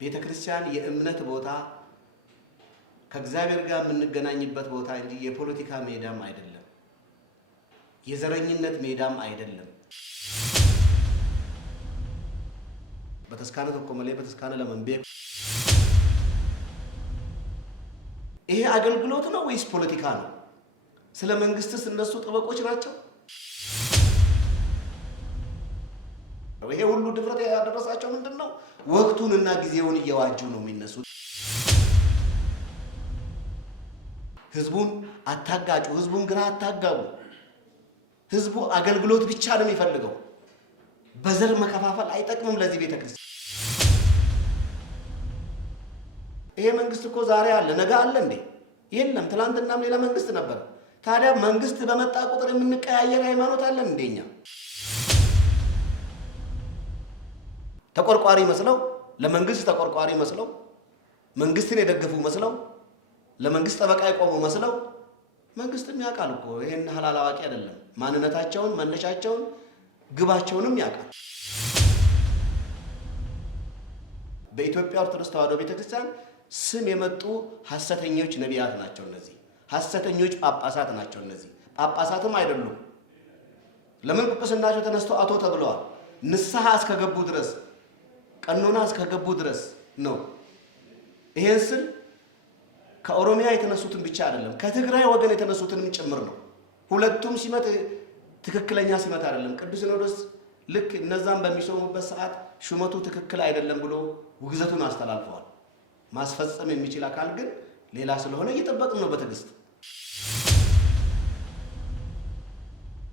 ቤተክርስቲያን የእምነት ቦታ ከእግዚአብሔር ጋር የምንገናኝበት ቦታ እንጂ የፖለቲካ ሜዳም አይደለም፣ የዘረኝነት ሜዳም አይደለም። በተስካነ ተቆመለ በተስካነ ለመንቤ ይሄ አገልግሎት ነው ወይስ ፖለቲካ ነው? ስለ መንግስትስ እነሱ ጠበቆች ናቸው? ይሄ ሁሉ ድፍረት ያደረሳቸው ምንድነው? ወቅቱንና ጊዜውን እየዋጁ ነው የሚነሱት። ህዝቡን አታጋጩ፣ ህዝቡን ግራ አታጋቡ። ህዝቡ አገልግሎት ብቻ ነው የሚፈልገው። በዘር መከፋፈል አይጠቅምም ለዚህ ቤተክርስቲያን። ይሄ መንግስት እኮ ዛሬ አለ ነገ አለ እንዴ? የለም። ትላንትናም ሌላ መንግስት ነበር። ታዲያ መንግስት በመጣ ቁጥር የምንቀያየር ሃይማኖት አለን እንደኛ? ተቆርቋሪ መስለው ለመንግስት ተቆርቋሪ መስለው መንግስትን የደገፉ መስለው ለመንግስት ጠበቃ የቆሙ መስለው መንግስትም ያውቃል እኮ ይሄን ሐላል አዋቂ አይደለም። ማንነታቸውን መነሻቸውን ግባቸውንም ያውቃል። በኢትዮጵያ ኦርቶዶክስ ተዋሕዶ ቤተክርስቲያን ስም የመጡ ሐሰተኞች ነቢያት ናቸው እነዚህ። ሐሰተኞች ጳጳሳት ናቸው እነዚህ። ጳጳሳትም አይደሉም። ለምን ጵጵስናቸው ተነስተው አቶ ተብለዋል? ንስሐ እስከገቡ ድረስ ቀኖና እስከገቡ ድረስ ነው። ይሄን ስል ከኦሮሚያ የተነሱትን ብቻ አይደለም ከትግራይ ወገን የተነሱትንም ጭምር ነው። ሁለቱም ሲመት ትክክለኛ ሲመት አይደለም። ቅዱስ ሲኖዶስ ልክ እነዛን በሚሾሙበት ሰዓት ሹመቱ ትክክል አይደለም ብሎ ውግዘቱን አስተላልፈዋል። ማስፈጸም የሚችል አካል ግን ሌላ ስለሆነ እየጠበቅን ነው በትዕግስት።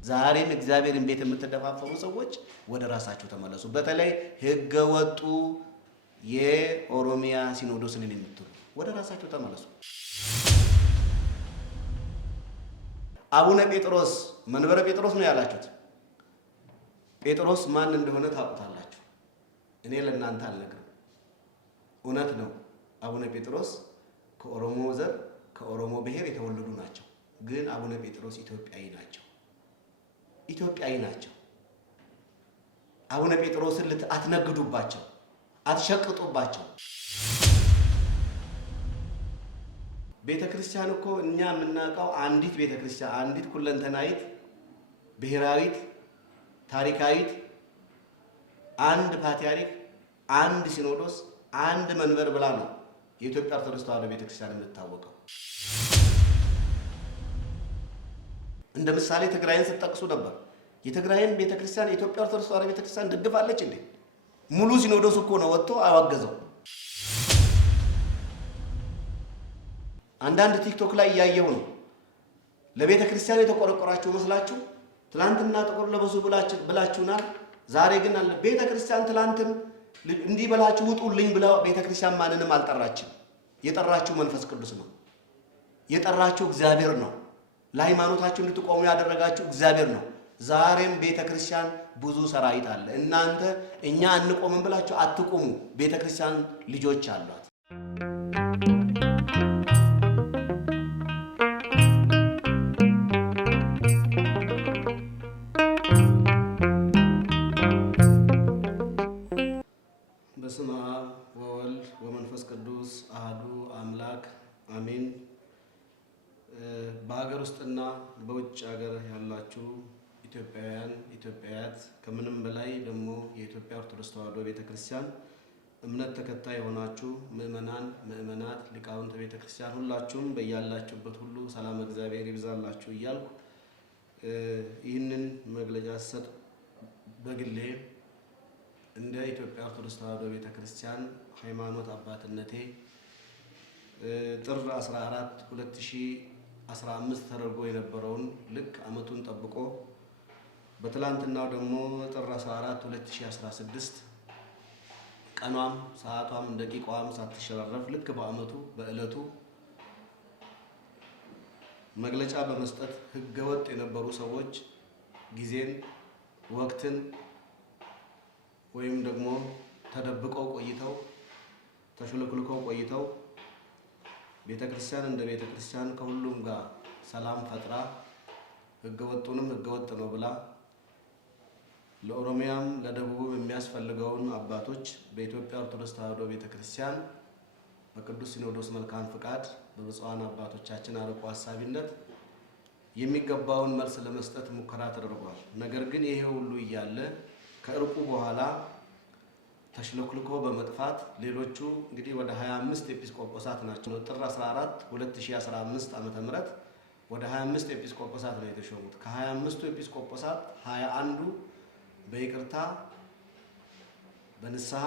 ዛሬም እግዚአብሔርን ቤት የምትደፋፈሩ ሰዎች ወደ ራሳችሁ ተመለሱ። በተለይ ህገ ወጡ የኦሮሚያ ሲኖዶስን የምትሉ ወደ ራሳችሁ ተመለሱ። አቡነ ጴጥሮስ መንበረ ጴጥሮስ ነው ያላችሁት። ጴጥሮስ ማን እንደሆነ ታውቁታላችሁ። እኔ ለእናንተ አልነግርም። እውነት ነው። አቡነ ጴጥሮስ ከኦሮሞ ዘር ከኦሮሞ ብሔር የተወለዱ ናቸው። ግን አቡነ ጴጥሮስ ኢትዮጵያዊ ናቸው። ኢትዮጵያዊ ናቸው። አቡነ ጴጥሮስን አትነግዱባቸው፣ አትሸቅጡባቸው። ቤተክርስቲያን እኮ እኛ የምናውቀው አንዲት ቤተክርስቲያን፣ አንዲት ኩለንተናዊት፣ ብሔራዊት፣ ታሪካዊት፣ አንድ ፓትርያርክ፣ አንድ ሲኖዶስ፣ አንድ መንበር ብላ ነው የኢትዮጵያ ኦርቶዶክስ ተዋሕዶ ቤተክርስቲያን የምትታወቀው። እንደ ምሳሌ ትግራይን ስትጠቅሱ ነበር። የትግራይን ቤተክርስቲያን የኢትዮጵያ ኦርቶዶክስ ተዋሕዶ ቤተክርስቲያን ደግፋለች እንዴ? ሙሉ ሲኖዶስ እኮ ነው ወጥቶ አዋገዘው። አንዳንድ ቲክቶክ ላይ እያየው ነው። ለቤተክርስቲያን የተቆረቆራችሁ መስላችሁ ትላንትና ጥቁር ለበሱ ብላችሁናል። ዛሬ ግን አለ ቤተክርስቲያን ትላንትም እንዲህ በላችሁ ውጡልኝ ብለው ቤተክርስቲያን ማንንም አልጠራችም። የጠራችሁ መንፈስ ቅዱስ ነው። የጠራችሁ እግዚአብሔር ነው። ለሃይማኖታችሁ እንድትቆሙ ያደረጋችሁ እግዚአብሔር ነው። ዛሬም ቤተክርስቲያን ብዙ ሰራዊት አለ። እናንተ እኛ አንቆምም ብላችሁ አትቆሙ። ቤተክርስቲያን ልጆች አሏት። በስመ አብ ወወልድ ወመንፈስ ቅዱስ አሐዱ አምላክ አሜን። በሀገር ውስጥና በውጭ ሀገር ያላችሁ ኢትዮጵያውያን ኢትዮጵያውያት፣ ከምንም በላይ ደግሞ የኢትዮጵያ ኦርቶዶክስ ተዋሕዶ ቤተክርስቲያን እምነት ተከታይ የሆናችሁ ምእመናን፣ ምእመናት፣ ሊቃውንተ ቤተክርስቲያን ሁላችሁም በያላችሁበት ሁሉ ሰላም እግዚአብሔር ይብዛላችሁ እያልኩ ይህንን መግለጫ ሰጥ በግሌ እንደ ኢትዮጵያ ኦርቶዶክስ ተዋሕዶ ቤተክርስቲያን ሃይማኖት አባትነቴ ጥር 14 2015 ተደርጎ የነበረውን ልክ ዓመቱን ጠብቆ በትላንትናው ደግሞ ጥር 14 2016 ቀኗም ሰዓቷም ደቂቃዋም ሳትሸራረፍ ልክ በዓመቱ በዕለቱ መግለጫ በመስጠት ህገወጥ የነበሩ ሰዎች ጊዜን ወቅትን ወይም ደግሞ ተደብቀው ቆይተው ተሽለክልከው ቆይተው ቤተክርስቲያን እንደ ቤተክርስቲያን ከሁሉም ጋር ሰላም ፈጥራ ህገወጡንም ህገወጥ ነው ብላ ለኦሮሚያም ለደቡብ የሚያስፈልገውን አባቶች በኢትዮጵያ ኦርቶዶክስ ተዋሕዶ ቤተክርስቲያን በቅዱስ ሲኖዶስ መልካም ፍቃድ በብፁዓን አባቶቻችን አርቆ ሐሳቢነት የሚገባውን መልስ ለመስጠት ሙከራ ተደርጓል። ነገር ግን ይሄ ሁሉ እያለ ከእርቁ በኋላ ተሽለክልኮ በመጥፋት ሌሎቹ እንግዲህ ወደ 25 ኤጲስቆጶሳት ናቸው። ጥር 14 2015 ዓመተ ምህረት ወደ 25 ኤጲስቆጶሳት ነው የተሾሙት። ከ25ቱ ኤጲስቆጶሳት 21ዱ በይቅርታ በንስሐ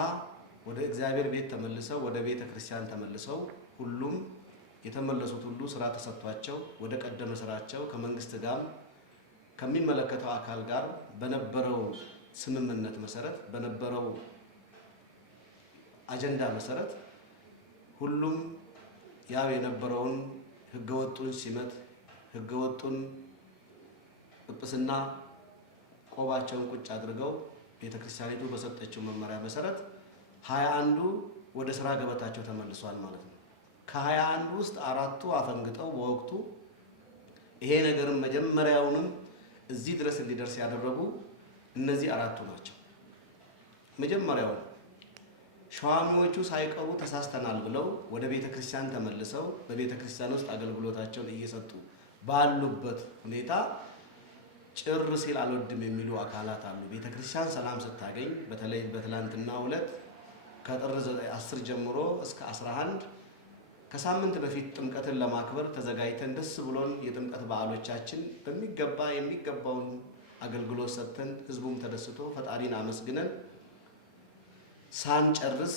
ወደ እግዚአብሔር ቤት ተመልሰው ወደ ቤተ ክርስቲያን ተመልሰው ሁሉም የተመለሱት ሁሉ ስራ ተሰጥቷቸው ወደ ቀደመ ስራቸው ከመንግስት ጋር ከሚመለከተው አካል ጋር በነበረው ስምምነት መሰረት በነበረው አጀንዳ መሰረት ሁሉም ያው የነበረውን ህገወጡን ሲመት ህገወጡን ጵጵስና ቆባቸውን ቁጭ አድርገው ቤተክርስቲያኒቱ በሰጠችው መመሪያ መሰረት 21ዱ ወደ ስራ ገበታቸው ተመልሷል ማለት ነው። ከ21ዱ ውስጥ 4ቱ አፈንግጠው በወቅቱ ይሄ ነገርም መጀመሪያውንም እዚህ ድረስ እንዲደርስ ያደረጉ እነዚህ 4ቱ ናቸው። መጀመሪያው ሸዋሚዎቹ ሳይቀሩ ተሳስተናል ብለው ወደ ቤተክርስቲያን ተመልሰው በቤተክርስቲያን ውስጥ አገልግሎታቸውን እየሰጡ ባሉበት ሁኔታ ጭር ሲል አልወድም የሚሉ አካላት አሉ። ቤተክርስቲያን ሰላም ስታገኝ በተለይ በትላንትናው ዕለት ከጥር 10 ጀምሮ እስከ 11 ከሳምንት በፊት ጥምቀትን ለማክበር ተዘጋጅተን ደስ ብሎን የጥምቀት በዓሎቻችን በሚገባ የሚገባውን አገልግሎት ሰጥተን ህዝቡም ተደስቶ ፈጣሪን አመስግነን ሳንጨርስ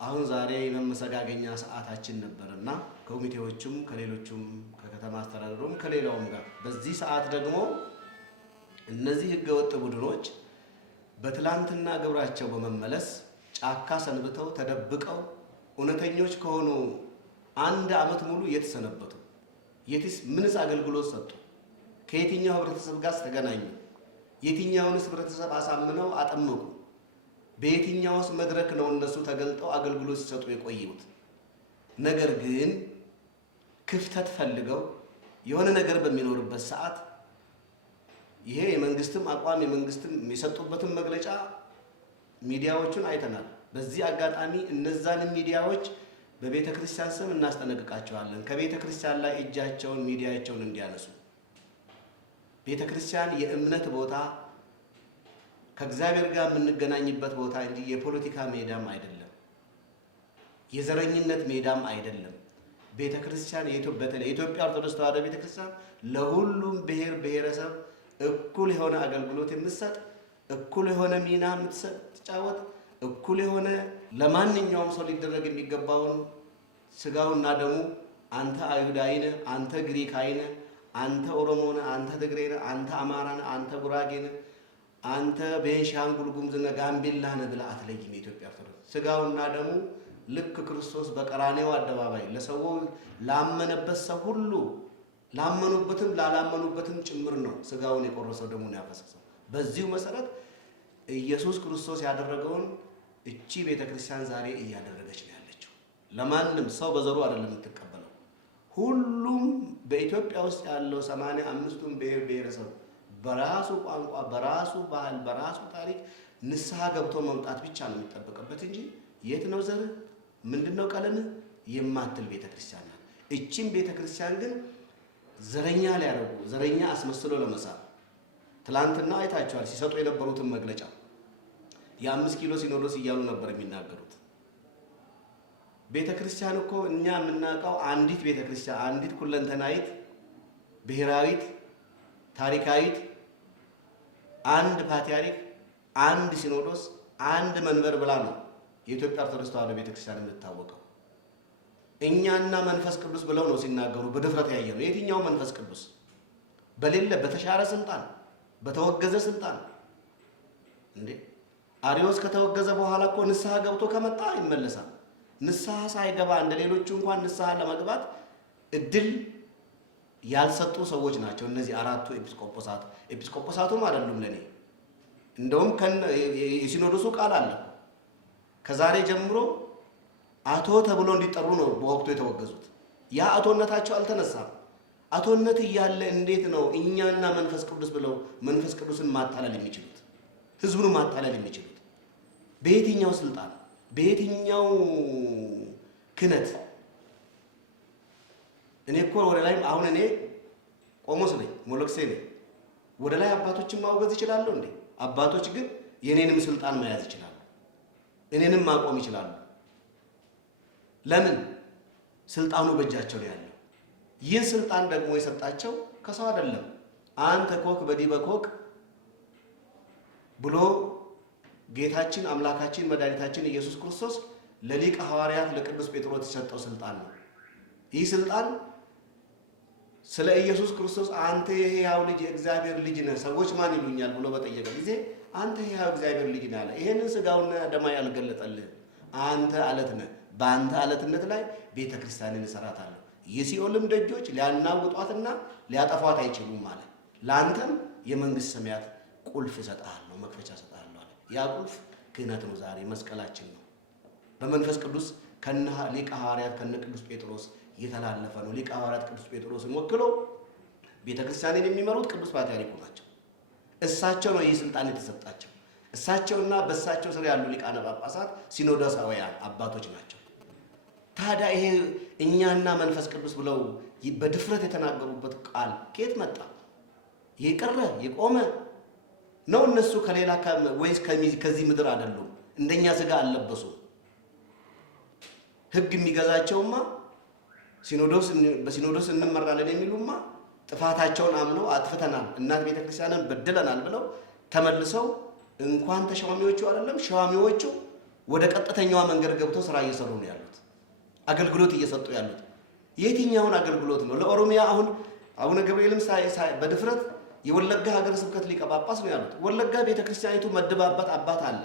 አሁን ዛሬ የመመሰጋገኛ ሰዓታችን ነበርና ኮሚቴዎቹም ከሌሎቹም ከከተማ አስተዳደሩም ከሌላውም ጋር በዚህ ሰዓት ደግሞ እነዚህ ህገወጥ ቡድኖች በትላንትና ግብራቸው በመመለስ ጫካ ሰንብተው ተደብቀው እውነተኞች ከሆኑ 1 ዓመት ሙሉ የተሰነበቱ የትስ ምንስ አገልግሎት ሰጡ? ከየትኛው ህብረተሰብ ጋር ተገናኙ? የትኛውንስ ህብረተሰብ አሳምነው አጠመቁ? በየትኛውስ መድረክ ነው እነሱ ተገልጠው አገልግሎት ሲሰጡ የቆዩት? ነገር ግን ክፍተት ፈልገው የሆነ ነገር በሚኖርበት ሰዓት ይሄ የመንግስትም አቋም የመንግስትም የሰጡበትን መግለጫ ሚዲያዎቹን አይተናል። በዚህ አጋጣሚ እነዛን ሚዲያዎች በቤተ ክርስቲያን ስም እናስጠነቅቃቸዋለን። ከቤተ ክርስቲያን ላይ እጃቸውን ሚዲያቸውን እንዲያነሱ። ቤተ ክርስቲያን የእምነት ቦታ ከእግዚአብሔር ጋር የምንገናኝበት ቦታ እንጂ የፖለቲካ ሜዳም አይደለም፣ የዘረኝነት ሜዳም አይደለም። ቤተ ክርስቲያን በተለይ የኢትዮጵያ ኦርቶዶክስ ተዋሕዶ ቤተ ክርስቲያን ለሁሉም ብሔር ብሔረሰብ እኩል የሆነ አገልግሎት የምትሰጥ እኩል የሆነ ሚና የምትጫወት እኩል የሆነ ለማንኛውም ሰው ሊደረግ የሚገባውን ስጋውና ደሙ አንተ አይሁዳዊ ነህ፣ አንተ ግሪካዊ ነህ፣ አንተ ኦሮሞ ነህ፣ አንተ ትግሬ ነህ፣ አንተ አማራ ነህ፣ አንተ ጉራጌ ነህ፣ አንተ ቤንሻንጉል ጉሙዝ ነህ፣ ጋምቤላ ነህ ብለህ አትለይም። የኢትዮጵያ ኦርቶዶክስ ስጋውና ደሙ ልክ ክርስቶስ በቀራኔው አደባባይ ለሰው ላመነበት ሰው ሁሉ ላመኑበትም ላላመኑበትም ጭምር ነው ስጋውን የቆረሰው ደሙን ያፈሰሰው። በዚሁ መሰረት ኢየሱስ ክርስቶስ ያደረገውን እቺ ቤተክርስቲያን ዛሬ እያደረገች ነው ያለችው። ለማንም ሰው በዘሩ አይደለም የምትቀበለው። ሁሉም በኢትዮጵያ ውስጥ ያለው 85ቱም ብሔር ብሔረሰብ በራሱ ቋንቋ፣ በራሱ ባህል፣ በራሱ ታሪክ ንስሐ ገብቶ መምጣት ብቻ ነው የሚጠበቅበት እንጂ የት ነው ዘርህ ምንድነው ቀለምህ የማትል ቤተክርስቲያን ናት። እቺም ቤተክርስቲያን ግን ዘረኛ ሊያደርጉ ዘረኛ አስመስሎ ለመሳብ ትላንትና አይታችኋል ሲሰጡ የነበሩትን መግለጫ የ5 ኪሎ ሲኖዶስ እያሉ ነበር የሚናገሩት። ቤተክርስቲያን እኮ እኛ የምናውቀው አንዲት ቤተክርስቲያን አንዲት ኩለንተናዊት ብሔራዊት ታሪካዊት አንድ ፓትርያርክ አንድ ሲኖዶስ አንድ መንበር ብላ ነው የኢትዮጵያ ኦርቶዶክስ ተዋሕዶ ቤተክርስቲያን የምትታወቀው። እኛና መንፈስ ቅዱስ ብለው ነው ሲናገሩ በድፍረት ያየነው። የትኛው መንፈስ ቅዱስ በሌለ በተሻረ ስልጣን በተወገዘ ስልጣን እንዴ? አሪዮስ ከተወገዘ በኋላ እኮ ንስሐ ገብቶ ከመጣ ይመለሳል። ንስሐ ሳይገባ እንደ ሌሎቹ እንኳን ንስሐ ለመግባት እድል ያልሰጡ ሰዎች ናቸው እነዚህ 4ቱ ኤጲስቆጶሳት። ኤጲስቆጶሳቱም አይደሉም ለኔ እንደውም የሲኖዶሱ ቃል አለ ከዛሬ ጀምሮ አቶ ተብሎ እንዲጠሩ ነው በወቅቱ የተወገዙት። ያ አቶነታቸው አልተነሳም። አቶነት እያለ እንዴት ነው እኛና መንፈስ ቅዱስ ብለው መንፈስ ቅዱስን ማታለል የሚችሉት? ህዝቡን ማታለል የሚችሉት? በየትኛው ስልጣን፣ በየትኛው ክህነት? እኔ እኮ ወደ ላይ አሁን እኔ ቆሞስ ነኝ፣ ሞሎክሴ ነኝ። ወደ ላይ አባቶችን ማውገዝ ይችላሉ እንዴ? አባቶች ግን የኔንም ስልጣን መያዝ ይችላሉ፣ እኔንም ማቆም ይችላሉ። ለምን? ስልጣኑ በእጃቸው ነው ያለው። ይህ ስልጣን ደግሞ የሰጣቸው ከሰው አይደለም። አንተ ኮክ በዲበ ኮክ ብሎ ጌታችን አምላካችን መድኃኒታችን ኢየሱስ ክርስቶስ ለሊቀ ሐዋርያት ለቅዱስ ጴጥሮስ የሰጠው ስልጣን ነው። ይህ ስልጣን ስለ ኢየሱስ ክርስቶስ አንተ የሕያው ልጅ የእግዚአብሔር ልጅ ነህ፣ ሰዎች ማን ይሉኛል ብሎ በጠየቀ ጊዜ አንተ የሕያው እግዚአብሔር ልጅ ነህ አለ። ይሄንን ሥጋውና ደሙ ያልገለጠልህ አንተ አለት ነህ፣ በአንተ አለትነት ላይ ቤተ ክርስቲያንን እሰራታለሁ፣ የሲኦልም ደጆች ሊያናውጧትና ሊያጠፏት አይችሉም አለ። ለአንተም የመንግሥት ሰማያት ቁልፍ እሰጥሃለሁ፣ መክፈቻ እሰጥሃለሁ አለ። ያ ቁልፍ ክህነት ነው፣ ዛሬ መስቀላችን ነው። በመንፈስ ቅዱስ ከነ ሊቀ ሐዋርያት ከነ ቅዱስ ጴጥሮስ የተላለፈ ነው። ሊቀ ሐዋርያት ቅዱስ ጴጥሮስን ወክሎ ቤተክርስቲያንን የሚመሩት ቅዱስ ፓትርያርኩ ናቸው። እሳቸው ነው ይህ ስልጣን የተሰጣቸው። እሳቸውና በእሳቸው ስር ያሉ ሊቃነ ጳጳሳት ሲኖዶሳውያን አባቶች ናቸው። ታዲያ ይሄ እኛና መንፈስ ቅዱስ ብለው በድፍረት የተናገሩበት ቃል ከየት መጣ? የቀረ የቆመ ነው? እነሱ ከሌላ ወይስ ከዚህ ምድር አይደሉም? እንደኛ ስጋ አልለበሱም። ሕግ የሚገዛቸውማ በሲኖዶስ እንመራለን የሚሉማ ጥፋታቸውን አምነው አጥፍተናል፣ እናት ቤተክርስቲያንን በድለናል ብለው ተመልሰው እንኳን ተሿሚዎቹ አይደለም ሿሚዎቹ ወደ ቀጥተኛዋ መንገድ ገብተው ስራ እየሰሩ ነው ያሉት፣ አገልግሎት እየሰጡ ያሉት። የትኛውን አገልግሎት ነው? ለኦሮሚያ አሁን አቡነ ገብርኤልም በድፍረት የወለጋ ሀገረ ስብከት ሊቀ ጳጳስ ነው ያሉት። ወለጋ ቤተክርስቲያኒቱ መድባበት አባት አለ።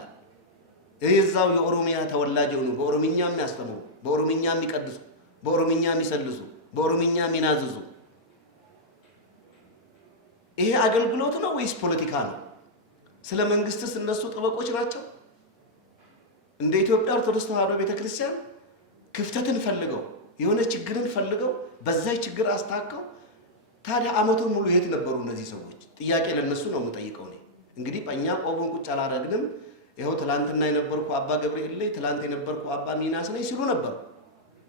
እዛው የኦሮሚያ ተወላጅ ሆኑ፣ በኦሮምኛ የሚያስተምሩ፣ በኦሮምኛ የሚቀድሱ፣ በኦሮምኛ የሚሰልሱ፣ በኦሮምኛ የሚናዝዙ። ይሄ አገልግሎት ነው ወይስ ፖለቲካ ነው? ስለ መንግስትስ እነሱ ጠበቆች ናቸው? እንደ ኢትዮጵያ ኦርቶዶክስ ተዋሕዶ ቤተክርስቲያን ክፍተትን ፈልገው የሆነ ችግርን ፈልገው በዛ ችግር አስታከው ታዲያ አመቱን ሙሉ የት ነበሩ እነዚህ ሰዎች? ጥያቄ ለነሱ ነው የምጠይቀው እኔ። እንግዲህ በእኛ ቆቡን ቁጭ አላደረግንም። ይኸው ትላንትና የነበርኩ አባ ገብርኤል ላይ ትላንት የነበርኩ አባ ሚናስ ላይ ሲሉ ነበሩ።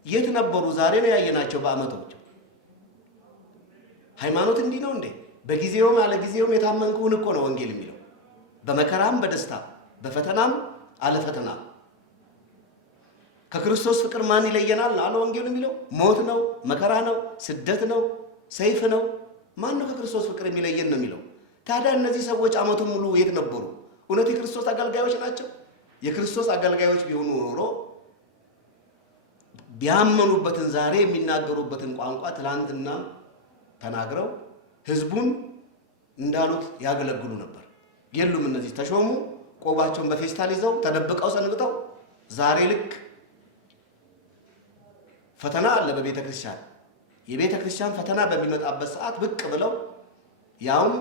የት ነበሩ? ዛሬ ነው ያየናቸው በአመቶች። ሃይማኖት እንዲህ ነው እንዴ? በጊዜውም ያለ ጊዜውም የታመንኩህን እኮ ነው ወንጌል የሚለው። በመከራም በደስታ በፈተናም አለ ፈተና ከክርስቶስ ፍቅር ማን ይለየናል አለ ወንጌል የሚለው። ሞት ነው፣ መከራ ነው፣ ስደት ነው፣ ሰይፍ ነው። ማን ነው ከክርስቶስ ፍቅር የሚለየን ነው የሚለው። ታዲያ እነዚህ ሰዎች አመቱን ሙሉ የት ነበሩ? እውነት የክርስቶስ አገልጋዮች ናቸው? የክርስቶስ አገልጋዮች ቢሆኑ ኖሮ ቢያመኑበትን ዛሬ የሚናገሩበትን ቋንቋ ትላንትና ተናግረው ህዝቡን እንዳሉት ያገለግሉ ነበር። የሉም። እነዚህ ተሾሙ፣ ቆባቸውን በፌስታል ይዘው ተደብቀው ሰንብተው ዛሬ ልክ ፈተና አለ በቤተ ክርስቲያን። የቤተ ክርስቲያን ፈተና በሚመጣበት ሰዓት ብቅ ብለው ያውም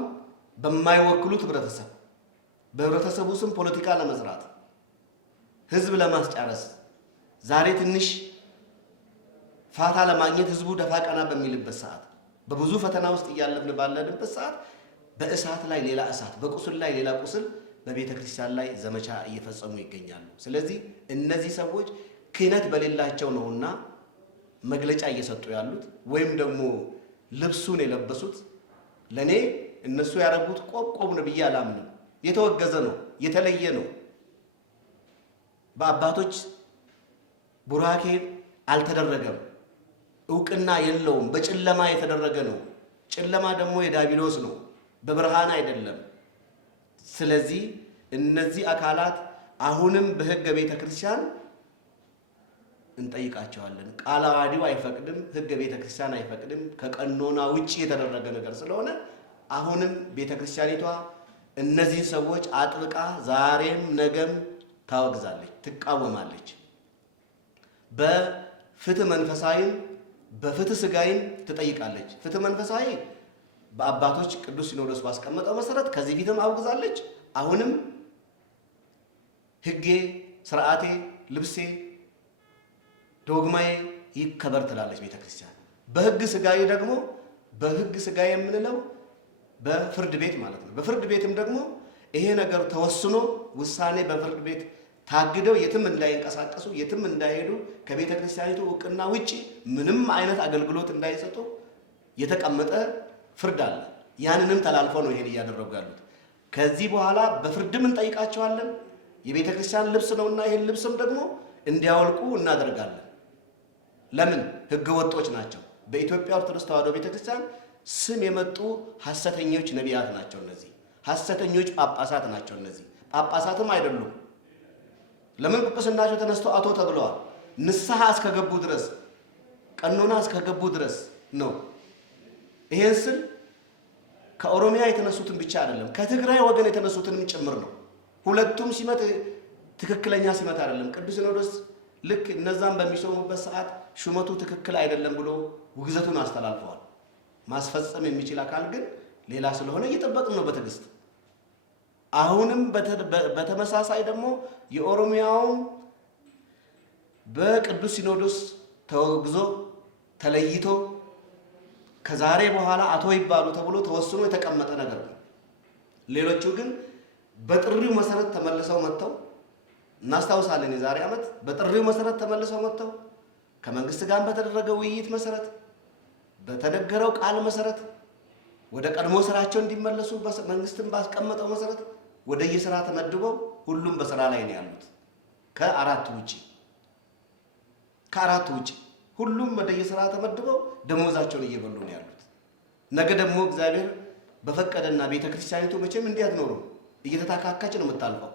በማይወክሉት ህብረተሰብ በህብረተሰቡ ስም ፖለቲካ ለመስራት ህዝብ ለማስጨረስ ዛሬ ትንሽ ፋታ ለማግኘት ህዝቡ ደፋ ቀና በሚልበት ሰዓት በብዙ ፈተና ውስጥ እያለፍን ባለንበት ሰዓት በእሳት ላይ ሌላ እሳት፣ በቁስል ላይ ሌላ ቁስል በቤተ ክርስቲያን ላይ ዘመቻ እየፈጸሙ ይገኛሉ። ስለዚህ እነዚህ ሰዎች ክህነት በሌላቸው ነውና መግለጫ እየሰጡ ያሉት ወይም ደግሞ ልብሱን የለበሱት። ለኔ እነሱ ያደረጉት ቆብ ነው ብዬ አላምንም። የተወገዘ ነው፣ የተለየ ነው። በአባቶች ቡራኬ አልተደረገም፣ እውቅና የለውም። በጨለማ የተደረገ ነው። ጨለማ ደግሞ የዲያብሎስ ነው፣ በብርሃን አይደለም። ስለዚህ እነዚህ አካላት አሁንም በሕገ ቤተ ክርስቲያን እንጠይቃቸዋለን። ቃለ ዓዋዲው አይፈቅድም፣ ሕገ ቤተ ክርስቲያን አይፈቅድም። ከቀኖና ውጪ የተደረገ ነገር ስለሆነ አሁንም ቤተ ክርስቲያኒቷ እነዚህ ሰዎች አጥብቃ ዛሬም ነገም ታወግዛለች፣ ትቃወማለች። በፍትህ መንፈሳዊም በፍትህ ስጋይም ትጠይቃለች። ፍትህ መንፈሳዊ በአባቶች ቅዱስ ሲኖዶስ ባስቀመጠው መሰረት ከዚህ ፊትም አውግዛለች። አሁንም ሕጌ፣ ስርዓቴ፣ ልብሴ፣ ዶግማዬ ይከበር ትላለች ቤተክርስቲያን። በሕግ ስጋይ ደግሞ በሕግ ስጋይ የምንለው በፍርድ ቤት ማለት ነው። በፍርድ ቤትም ደግሞ ይሄ ነገር ተወስኖ ውሳኔ በፍርድ ቤት ታግደው የትም እንዳይንቀሳቀሱ የትም እንዳይሄዱ ከቤተ ክርስቲያኒቱ እውቅና ውጪ ምንም አይነት አገልግሎት እንዳይሰጡ የተቀመጠ ፍርድ አለ። ያንንም ተላልፈው ነው ይሄን እያደረጉ ያሉት። ከዚህ በኋላ በፍርድም እንጠይቃቸዋለን። የቤተ ክርስቲያን ልብስ ነውና ይሄን ልብስም ደግሞ እንዲያወልቁ እናደርጋለን። ለምን? ህገ ወጦች ናቸው። በኢትዮጵያ ኦርቶዶክስ ተዋሕዶ ቤተ ክርስቲያን ስም የመጡ ሐሰተኞች ነቢያት ናቸው እነዚህ። ሐሰተኞች ጳጳሳት ናቸው እነዚህ። ጳጳሳትም አይደሉም። ለምን? ጵጵስናቸው ተነስተው አቶ ተብለዋል። ንስሐ እስከገቡ ድረስ ቀኖና እስከገቡ ድረስ ነው። ይሄን ስል ከኦሮሚያ የተነሱትን ብቻ አይደለም፣ ከትግራይ ወገን የተነሱትንም ጭምር ነው። ሁለቱም ሲመት ትክክለኛ ሲመት አይደለም። ቅዱስ ሲኖዶስ ልክ እነዛም በሚሾሙበት ሰዓት ሹመቱ ትክክል አይደለም ብሎ ውግዘቱን አስተላልፈዋል። ማስፈጸም የሚችል አካል ግን ሌላ ስለሆነ እየጠበቅን ነው በትዕግስት። አሁንም በተመሳሳይ ደግሞ የኦሮሚያውም በቅዱስ ሲኖዶስ ተወግዞ ተለይቶ ከዛሬ በኋላ አቶ ይባሉ ተብሎ ተወስኖ የተቀመጠ ነገር ነው። ሌሎቹ ግን በጥሪው መሰረት ተመልሰው መጥተው እናስታውሳለን። የዛሬ ዓመት በጥሪው መሰረት ተመልሰው መጥተው ከመንግስት ጋር በተደረገው ውይይት መሰረት በተነገረው ቃል መሰረት ወደ ቀድሞ ስራቸው እንዲመለሱ መንግስትን ባስቀመጠው መሰረት ወደ የሥራ ተመድበው ሁሉም በስራ ላይ ነው ያሉት። ከአራቱ ውጪ ሁሉም ወደ የሥራ ተመድበው ደሞዛቸውን እየበሉ ነው ያሉት። ነገ ደግሞ እግዚአብሔር በፈቀደና ቤተክርስቲያኒቱ መቼም እንዲህ አትኖርም፣ እየተታካካች ነው የምታልፈው።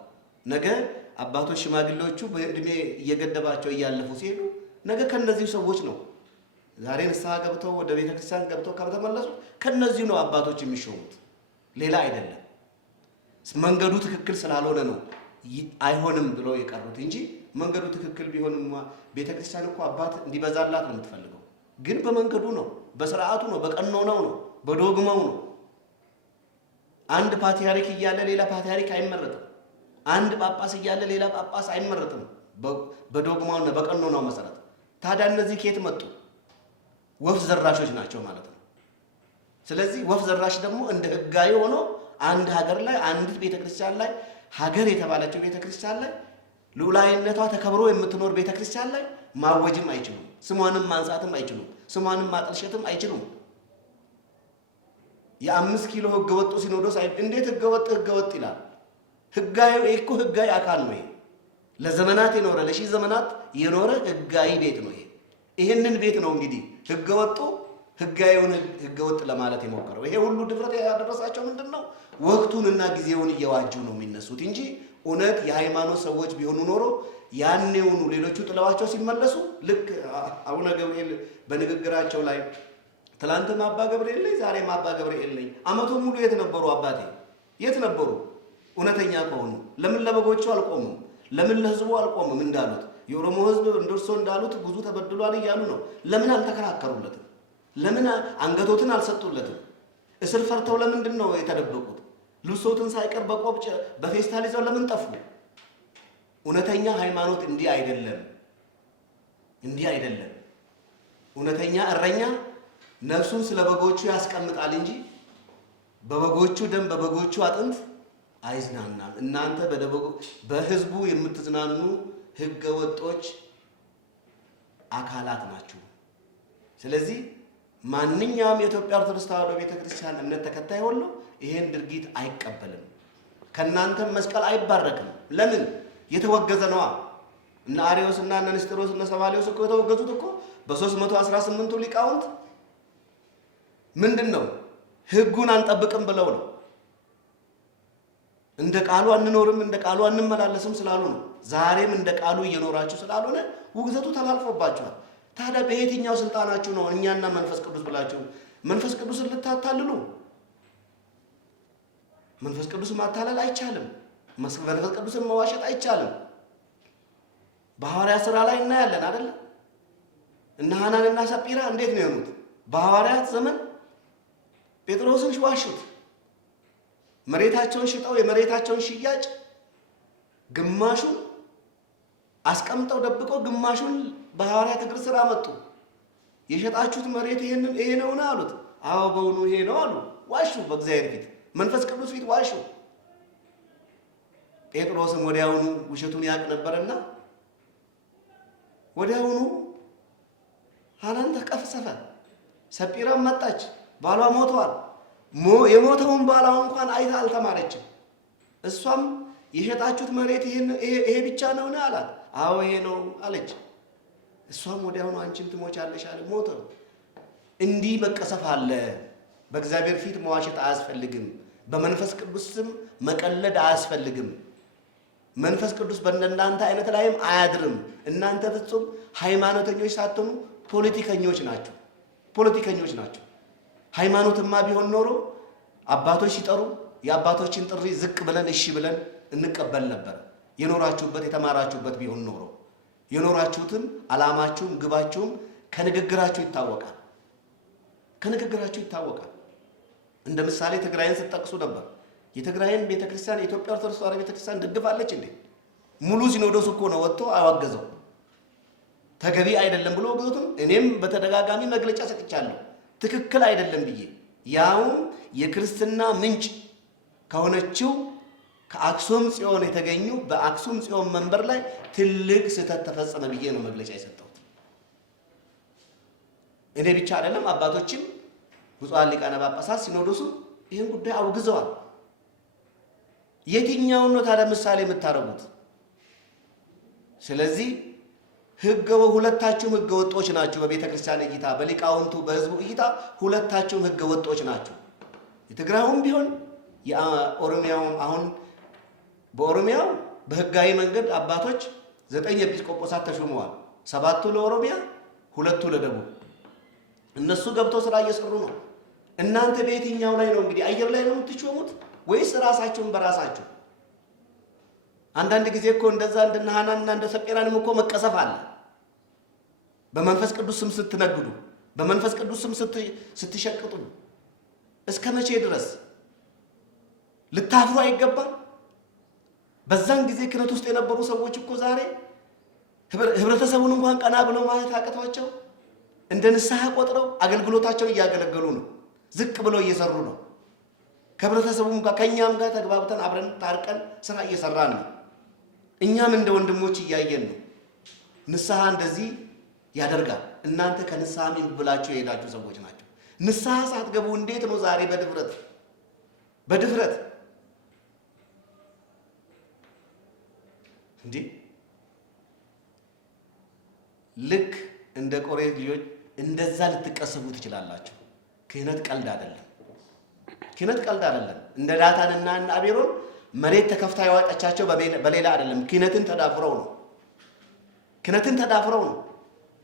ነገ አባቶች ሽማግሌዎቹ በእድሜ እየገደባቸው እያለፉ ሲሄዱ ነገ ከነዚህ ሰዎች ነው ዛሬ ንስሐ ገብተው ወደ ቤተክርስቲያን ገብተው ከተመለሱ ከነዚህ ነው አባቶች የሚሾሙት፣ ሌላ አይደለም። መንገዱ ትክክል ስላልሆነ ነው አይሆንም ብለው የቀሩት እንጂ መንገዱ ትክክል ቢሆንም ቤተክርስቲያን እኮ አባት እንዲበዛላት ነው የምትፈልገው። ግን በመንገዱ ነው፣ በስርዓቱ ነው፣ በቀኖናው ነው፣ በዶግማው ነው። አንድ ፓትርያርክ እያለ ሌላ ፓትርያርክ አይመረጥም። አንድ ጳጳስ እያለ ሌላ ጳጳስ አይመረጥም በዶግማውና በቀኖናው መሰረት። ታዲያ እነዚህ ከየት መጡ? ወፍ ዘራሾች ናቸው ማለት ነው። ስለዚህ ወፍ ዘራሽ ደግሞ እንደ ህጋዊ ሆኖ አንድ ሀገር ላይ አንዲት ቤተክርስቲያን ላይ ሀገር የተባለችው ቤተክርስቲያን ላይ ልዑላዊነቷ ተከብሮ የምትኖር ቤተክርስቲያን ላይ ማወጅም አይችሉም። ስሟንም ማንሳትም አይችሉም። ስሟንም ማጠልሸትም አይችሉም። የ5 ኪሎ ህገወጡ ሲኖዶስ እንዴት ህገወጥ ይላል? ህጋዊ እኮ ህጋዊ አካል ነው። ይሄ ለዘመናት የኖረ ለሺህ ዘመናት የኖረ ህጋዊ ቤት ነው። ይሄንን ቤት ነው እንግዲህ ህገወጡ ህጋዊውን ህገወጥ ለማለት የሞከረው። ይሄ ሁሉ ድፍረት ያደረሳቸው ምንድነው? ወቅቱንና ጊዜውን እየዋጁ ነው የሚነሱት እንጂ እውነት የሃይማኖት ሰዎች ቢሆኑ ኖሮ ያኔውኑ ሌሎቹ ጥለዋቸው ሲመለሱ ልክ አቡነ ገብርኤል በንግግራቸው ላይ ትላንትም አባ ገብርኤል ላይ ዛሬም አባ ገብርኤል ላይ አመቱን ሙሉ የት ነበሩ? አባቴ የት ነበሩ? እውነተኛ ከሆኑ ለምን ለበጎቹ አልቆሙም? ለምን ለህዝቡ አልቆሙም? እንዳሉት የኦሮሞ ህዝብ እንደርሶ እንዳሉት ብዙ ተበድሏል እያሉ ነው። ለምን አልተከራከሩለትም? ለምን አንገቶትን አልሰጡለትም? እስር ፈርተው ለምንድን ነው የተደበቁት? ልብሶትን ሳይቀር በቆብጭ በፌስታል ይዘው ለምን ጠፉ? እውነተኛ ሃይማኖት እንዲህ አይደለም፣ እንዲህ አይደለም። እውነተኛ እረኛ ነፍሱን ስለ በጎቹ ያስቀምጣል እንጂ በበጎቹ ደም በበጎቹ አጥንት አይዝናናም። እናንተ በህዝቡ የምትዝናኑ ህገ ወጦች አካላት ናችሁ። ስለዚህ ማንኛውም የኢትዮጵያ ኦርቶዶክስ ተዋሕዶ ቤተክርስቲያን እምነት ተከታይ ሁሉ ይሄን ድርጊት አይቀበልም። ከናንተም መስቀል አይባረክም። ለምን? የተወገዘ ነዋ። እነ አርዮስ እና እነ ንስጥሮስ እና ሰባሊዮስ እኮ የተወገዙት እኮ በ318ቱ ሊቃውንት ምንድነው? ህጉን አንጠብቅም ብለው ነው። እንደ ቃሉ አንኖርም፣ እንደ ቃሉ አንመላለስም ስላሉ ነው። ዛሬም እንደ ቃሉ እየኖራችሁ ስላልሆነ ውግዘቱ ተላልፎባችኋል። ታዲያ በየትኛው ስልጣናችሁ ነው እኛና መንፈስ ቅዱስ ብላችሁ መንፈስ ቅዱስን ልታታልሉ? መንፈስ ቅዱስ ማታለል አይቻልም። መንፈስ ቅዱስን መዋሸት አይቻልም። በሐዋርያት ሥራ ላይ እናያለን አይደል? እነ ሐናንና ሰጲራ እንዴት ነው የሆኑት? በሐዋርያት ዘመን ጴጥሮስን ዋሹት። መሬታቸውን ሽጠው የመሬታቸውን ሽያጭ ግማሹን አስቀምጠው ደብቀው ግማሹን በሐዋርያት እግር ስር አመጡ። የሸጣችሁት መሬት ይሄ ነውና አሉት። አዎ በእውኑ ይሄ ነው አሉ። ዋሹ። በእግዚአብሔር ፊት መንፈስ ቅዱስ ፊት ዋሹ። ጴጥሮስም ወዲያውኑ ውሸቱን ያቅ ነበርና ወዲያውኑ ሐናን ተቀፈሰፈ። ሰጲራም መጣች፣ ባሏ ሞቷል። የሞተውን ባሏ እንኳን አይታ አልተማረችም። እሷም የሸጣችሁት መሬት ይሄ ብቻ ነውን አላት። አዎ ይሄ ነው አለች። እሷም ወዲያውኑ አንቺም ትሞቻለሽ አለ። ሞተ። እንዲህ መቀሰፍ አለ። በእግዚአብሔር ፊት መዋሸት አያስፈልግም። በመንፈስ ቅዱስ ስም መቀለድ አያስፈልግም። መንፈስ ቅዱስ በእናንተ አይነት ላይም አያድርም። እናንተ ፍጹም ሃይማኖተኞች ሳትሆኑ ፖለቲከኞች ናቸው። ፖለቲከኞች ናቸው። ሃይማኖትማ ቢሆን ኖሮ አባቶች ሲጠሩ የአባቶችን ጥሪ ዝቅ ብለን እሺ ብለን እንቀበል ነበር። የኖራችሁበት የተማራችሁበት ቢሆን ኖሮ የኖራችሁትም ዓላማችሁም ግባችሁም ከንግግራችሁ ይታወቃል። ከንግግራችሁ ይታወቃል። እንደ ምሳሌ ትግራይን ስትጠቅሱ ነበር። የትግራይን ቤተክርስቲያን የኢትዮጵያ ኦርቶዶክስ ተዋሕዶ ቤተክርስቲያን ደግፋለች እንዴ? ሙሉ ሲኖዶስ እኮ ነው ወጥቶ አዋገዘው። ተገቢ አይደለም ብሎ ወግዞትም እኔም በተደጋጋሚ መግለጫ ሰጥቻለሁ። ትክክል አይደለም ብዬ ያውም የክርስትና ምንጭ ከሆነችው ከአክሱም ጽዮን የተገኙ በአክሱም ጽዮን መንበር ላይ ትልቅ ስህተት ተፈጸመ ብዬ ነው መግለጫ የሰጠሁት። እኔ ብቻ አይደለም አባቶችም ብፁዓን ሊቃነ ጳጳሳት ሲኖዶሱ ይህን ጉዳይ አውግዘዋል። የትኛውን ነው ታዲያ ምሳሌ የምታረጉት? ስለዚህ ሁለታችሁም ሕገ ወጦች ናችሁ። በቤተ ክርስቲያን እይታ፣ በሊቃውንቱ በሕዝቡ እይታ ሁለታችሁም ሕገ ወጦች ናችሁ። የትግራዩም ቢሆን የኦሮሚያውም። አሁን በኦሮሚያው በሕጋዊ መንገድ አባቶች 9 ኤጲስቆጶሳት ተሾመዋል። 7ቱ ለኦሮሚያ፣ 2ቱ ለደቡብ። እነሱ ገብተው ስራ እየሰሩ ነው። እናንተ በየትኛው ላይ ነው እንግዲህ አየር ላይ ነው የምትሾሙት ወይስ ራሳችሁን በራሳችሁ? አንዳንድ ጊዜ እኮ እንደዛ እንደነ ሐናንና እንደ ሰጴራንም እኮ መቀሰፍ አለ። በመንፈስ ቅዱስ ስም ስትነግዱ፣ በመንፈስ ቅዱስ ስም ስትሸቅጡ እስከ መቼ ድረስ? ልታፍሩ አይገባም? በዛን ጊዜ ክህነት ውስጥ የነበሩ ሰዎች እኮ ዛሬ ህብረተሰቡን እንኳን ቀና ብለው ማየት አቅቷቸው እንደ ንስሐ ቆጥረው አገልግሎታቸውን እያገለገሉ ነው። ዝቅ ብለው እየሰሩ ነው። ከህብረተሰቡም ጋር ከእኛም ጋር ተግባብተን አብረን ታርቀን ስራ እየሰራን ነው። እኛም እንደ ወንድሞች እያየን ነው። ንስሐ እንደዚህ ያደርጋል። እናንተ ከንስሐ ምን ብላችሁ የሄዳችሁ ሰዎች ናቸው። ንስሐ ሳትገቡ እንዴት ነው ዛሬ በድፍረት እንዴ? ልክ እንደ ቆሬ ልጆች እንደዛ ልትቀሰቡ ትችላላችሁ። ክህነት ቀልድ አይደለም። ክህነት ቀልድ አይደለም። እንደ ዳታንና እና አቤሮን መሬት ተከፍታ ያወጣቻቸው በሌላ አይደለም። ክህነትን ተዳፍረው ነው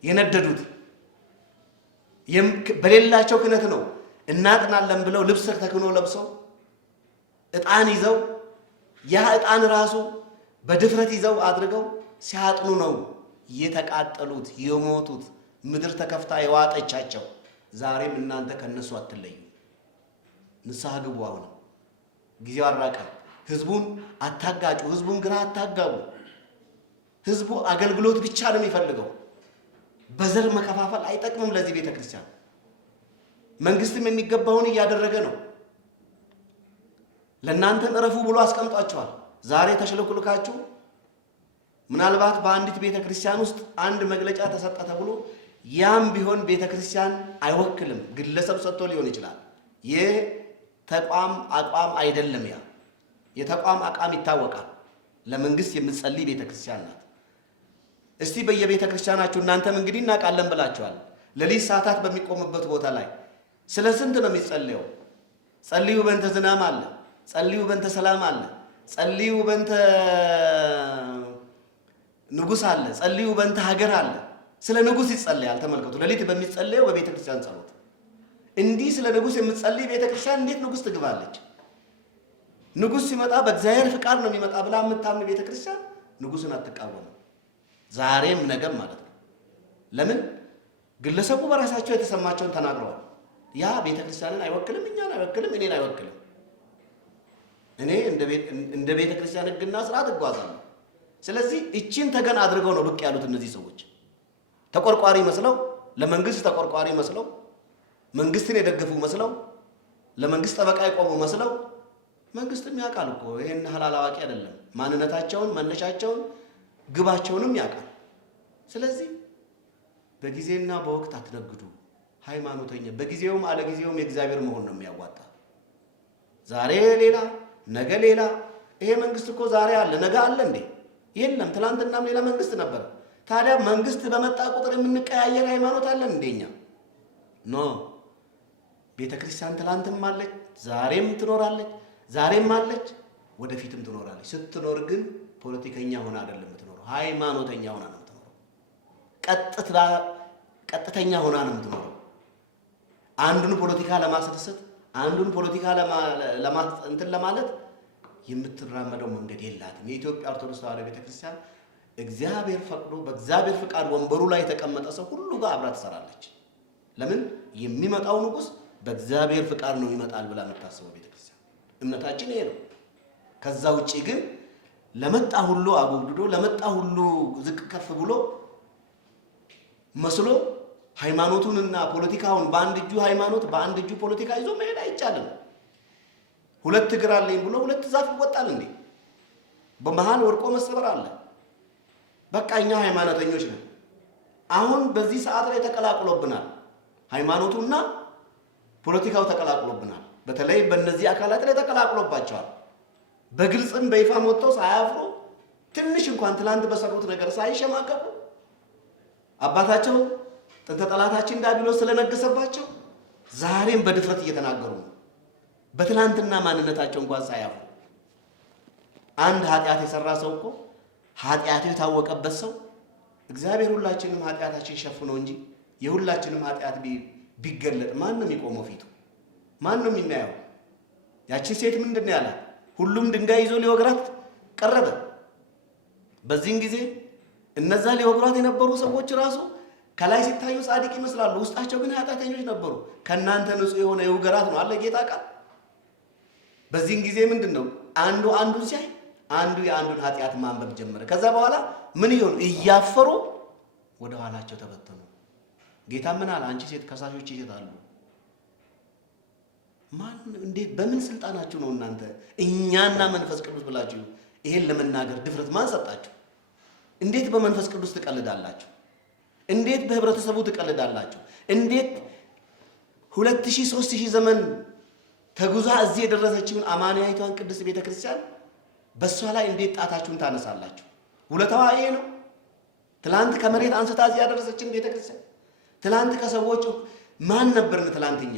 የነደዱት። በሌላቸው ክህነት ነው እናጥናለን ብለው ልብስ ተክኖ ለብሰው ዕጣን ይዘው ያ ዕጣን ራሱ በድፍረት ይዘው አድርገው ሲያጥኑ ነው የተቃጠሉት የሞቱት። ምድር ተከፍታ የዋጠቻቸው። ዛሬም እናንተ ከነሱ አትለዩ። ንስሐ ግቡ። አሁን ጊዜው አራቀ። ህዝቡን አታጋጩ። ህዝቡን ግራ አታጋቡ። ህዝቡ አገልግሎት ብቻ ነው የሚፈልገው። በዘር መከፋፈል አይጠቅምም ለዚህ ቤተ ክርስቲያን። መንግስትም የሚገባውን እያደረገ ነው። ለእናንተም እረፉ ብሎ አስቀምጧቸዋል። ዛሬ ተሽለኩልካችሁ ምናልባት በአንዲት ቤተ ክርስቲያን ውስጥ አንድ መግለጫ ተሰጠ ተብሎ ያም ቢሆን ቤተ ክርስቲያን አይወክልም። ግለሰብ ሰጥቶ ሊሆን ይችላል። የተቋም አቋም አይደለም። ያ የተቋም አቋም ይታወቃል። ለመንግስት የምትጸልይ ቤተ ክርስቲያን ናት። እስቲ በየቤተ ክርስቲያናችሁ እናንተም እንግዲህ እናውቃለን ብላችኋል። ለሊት ሰዓታት በሚቆምበት ቦታ ላይ ስለ ስንት ነው የሚጸልየው? ጸልዩ በእንተ ዝናም አለ፣ ጸልዩ በእንተ ሰላም አለ፣ ጸልዩ በእንተ ንጉሥ አለ፣ ጸልዩ በእንተ ሀገር አለ። ስለ ንጉሥ ይጸልያል። ተመልከቱ፣ ለሊት በሚጸልየው በቤተ ክርስቲያን ጸሎት። እንዲህ ስለ ንጉሥ የምትጸልይ ቤተ ክርስቲያን እንዴት ንጉሥ ትግባለች? ንጉሥ ሲመጣ በእግዚአብሔር ፍቃድ ነው የሚመጣ ብላ የምታምን ቤተ ክርስቲያን ንጉሥን አትቃወምም። ዛሬም ነገም ማለት ነው። ለምን? ግለሰቡ በራሳቸው የተሰማቸውን ተናግረዋል። ያ ቤተ ክርስቲያንን አይወክልም፣ እኛን አይወክልም፣ እኔን አይወክልም። እኔ እንደ ቤተ ክርስቲያን ሕግና ስርዓት እጓዛለሁ። ስለዚህ እቺን ተገን አድርገው ነው ብቅ ያሉት እነዚህ ሰዎች። ተቆርቋሪ መስለው፣ ለመንግስት ተቆርቋሪ መስለው፣ መንግስትን የደገፉ መስለው፣ ለመንግስት ጠበቃ የቆሙ መስለው። መንግስትም ያውቃል እኮ ይሄን ሐላል አዋቂ አይደለም። ማንነታቸውን፣ መነሻቸውን፣ ግባቸውንም ያውቃል። ስለዚህ በጊዜና በወቅት አትነግዱ። ሃይማኖተኛ በጊዜውም አለጊዜውም የእግዚአብሔር መሆን ነው የሚያዋጣ። ዛሬ ሌላ ነገ ሌላ። ይሄ መንግስት እኮ ዛሬ አለ ነገ አለ እንዴ? የለም። ትናንትናም ሌላ መንግስት ነበር። ታዲያ መንግስት በመጣ ቁጥር የምንቀያየር ሃይማኖት አለን እንደኛ? ኖ። ቤተ ክርስቲያን ትላንትም አለች፣ ዛሬም ትኖራለች፣ ዛሬም አለች፣ ወደፊትም ትኖራለች። ስትኖር ግን ፖለቲከኛ ሆና አይደለም የምትኖረው፣ ሃይማኖተኛ ሆና ነው የምትኖረው። ቀጥተኛ ሆና ነው የምትኖረው። አንዱን ፖለቲካ ለማስደሰት አንዱን ፖለቲካ እንትን ለማለት የምትራመደው መንገድ የላትም። የኢትዮጵያ ኦርቶዶክስ ተዋሕዶ ቤተክርስቲያን እግዚአብሔር ፈቅዶ በእግዚአብሔር ፍቃድ ወንበሩ ላይ የተቀመጠ ሰው ሁሉ ጋር አብራ ትሰራለች። ለምን? የሚመጣው ንጉሥ በእግዚአብሔር ፍቃድ ነው ይመጣል ብላ የምታስበው ቤተክርስቲያን እምነታችን ይሄ ነው። ከዛ ውጪ ግን ለመጣ ሁሉ አጎብድዶ ለመጣ ሁሉ ዝቅ ከፍ ብሎ መስሎ ሃይማኖቱንና ፖለቲካውን በአንድ እጁ ሃይማኖት በአንድ እጁ ፖለቲካ ይዞ መሄድ አይቻልም። ሁለት እግር አለኝ ብሎ ሁለት ዛፍ ይወጣል እንዴ? በመሃል ወርቆ መሰበር አለ። በቃ እኛ ሃይማኖተኞች ነን። አሁን በዚህ ሰዓት ላይ ተቀላቅሎብናል። ሃይማኖቱና ፖለቲካው ተቀላቅሎብናል። በተለይ በእነዚህ አካላት ላይ ተቀላቅሎባቸዋል። በግልጽም በይፋም ወጥተው ሳያፍሩ ትንሽ እንኳን ትላንት በሰሩት ነገር ሳይሸማቀቁ አባታቸው ጥንተ ጠላታችን ዲያብሎስ ስለነገሰባቸው ዛሬም በድፍረት እየተናገሩ ነው። በትላንትና ማንነታቸው እንኳን ሳያፍሩ አንድ ኃጢአት የሰራ ሰው እኮ ኃጢአቱ የታወቀበት ሰው እግዚአብሔር ሁላችንም ኃጢአታችን ሸፍነው እንጂ የሁላችንም ኃጢአት ቢገለጥ ማንም ይቆመው ፊቱ? ማንም የሚያየው? ያቺ ሴት ምንድን ነው ያላት? ሁሉም ድንጋይ ይዞ ሊወግራት ቀረበ። በዚህን ጊዜ እነዛ ሊወግሯት የነበሩ ሰዎች ራሱ ከላይ ሲታዩ ጻድቅ ይመስላሉ፣ ውስጣቸው ግን ኃጢአተኞች ነበሩ። ከእናንተ ንጹሕ የሆነ ይውገራት ነው አለ ጌታ ቃል። በዚህን ጊዜ ምንድን ነው አንዱ አንዱን ሲያይ አንዱ የአንዱን ኃጢአት ማንበብ ጀመረ። ከዛ በኋላ ምን ይሆኑ? እያፈሩ ወደ ኋላቸው ተበተኑ። ጌታ ምን አለ? አንቺ ሴት ከሳሾች ይሸታሉ። ማን እንዴት በምን ስልጣናችሁ ነው እናንተ እኛና መንፈስ ቅዱስ ብላችሁ ይሄን ለመናገር ድፍረት ማን ሰጣችሁ? እንዴት በመንፈስ ቅዱስ ትቀልዳላችሁ? እንዴት በህብረተሰቡ ትቀልዳላችሁ? እንዴት 2000 3000 ዘመን ተጉዛ እዚህ የደረሰችውን አማንያይቷን ቅድስት ቤተክርስቲያን በሷ ላይ እንዴት ጣታችሁን ታነሳላችሁ? ውለታዋ ይሄ ነው። ትላንት ከመሬት አንስታ እዚህ ያደረሰችን ቤተክርስቲያን ትላንት ከሰዎች ማን ነበርን? ትላንትኛ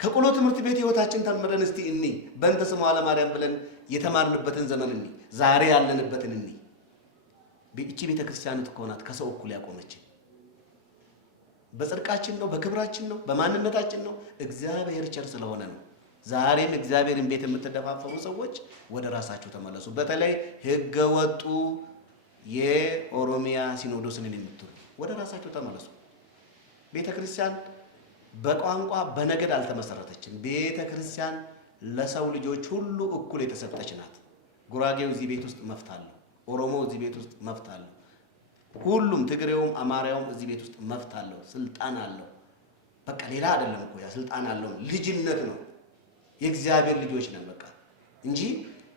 ከቆሎ ትምህርት ቤት ህይወታችን ተምረን እስቲ እኒ በእንተ ስሟ ለማርያም ብለን የተማርንበትን ዘመን እኒ ዛሬ ያለንበትን እኒ እቺ ቤተክርስቲያን ትኮናት ከሰው እኩል ያቆመችን በጽድቃችን ነው፣ በክብራችን ነው፣ በማንነታችን ነው። እግዚአብሔር ቸር ስለሆነ ነው። ዛሬም እግዚአብሔርን ቤት የምትደፋፈሩ ሰዎች ወደ ራሳችሁ ተመለሱ። በተለይ ህገ ወጡ የኦሮሚያ ሲኖዶስን የምትሉ ወደ ራሳችሁ ተመለሱ። ቤተክርስቲያን በቋንቋ በነገድ አልተመሰረተችም። ቤተክርስቲያን ለሰው ልጆች ሁሉ እኩል የተሰጠች ናት። ጉራጌው እዚህ ቤት ውስጥ መፍት አለው። ኦሮሞ እዚህ ቤት ውስጥ መፍት አለው። ሁሉም ትግሬውም አማራውም እዚህ ቤት ውስጥ መፍት አለው፣ ስልጣን አለው። በቃ ሌላ አይደለም እኮ ያ ስልጣን አለው፣ ልጅነት ነው። የእግዚአብሔር ልጆች ነን በቃ እንጂ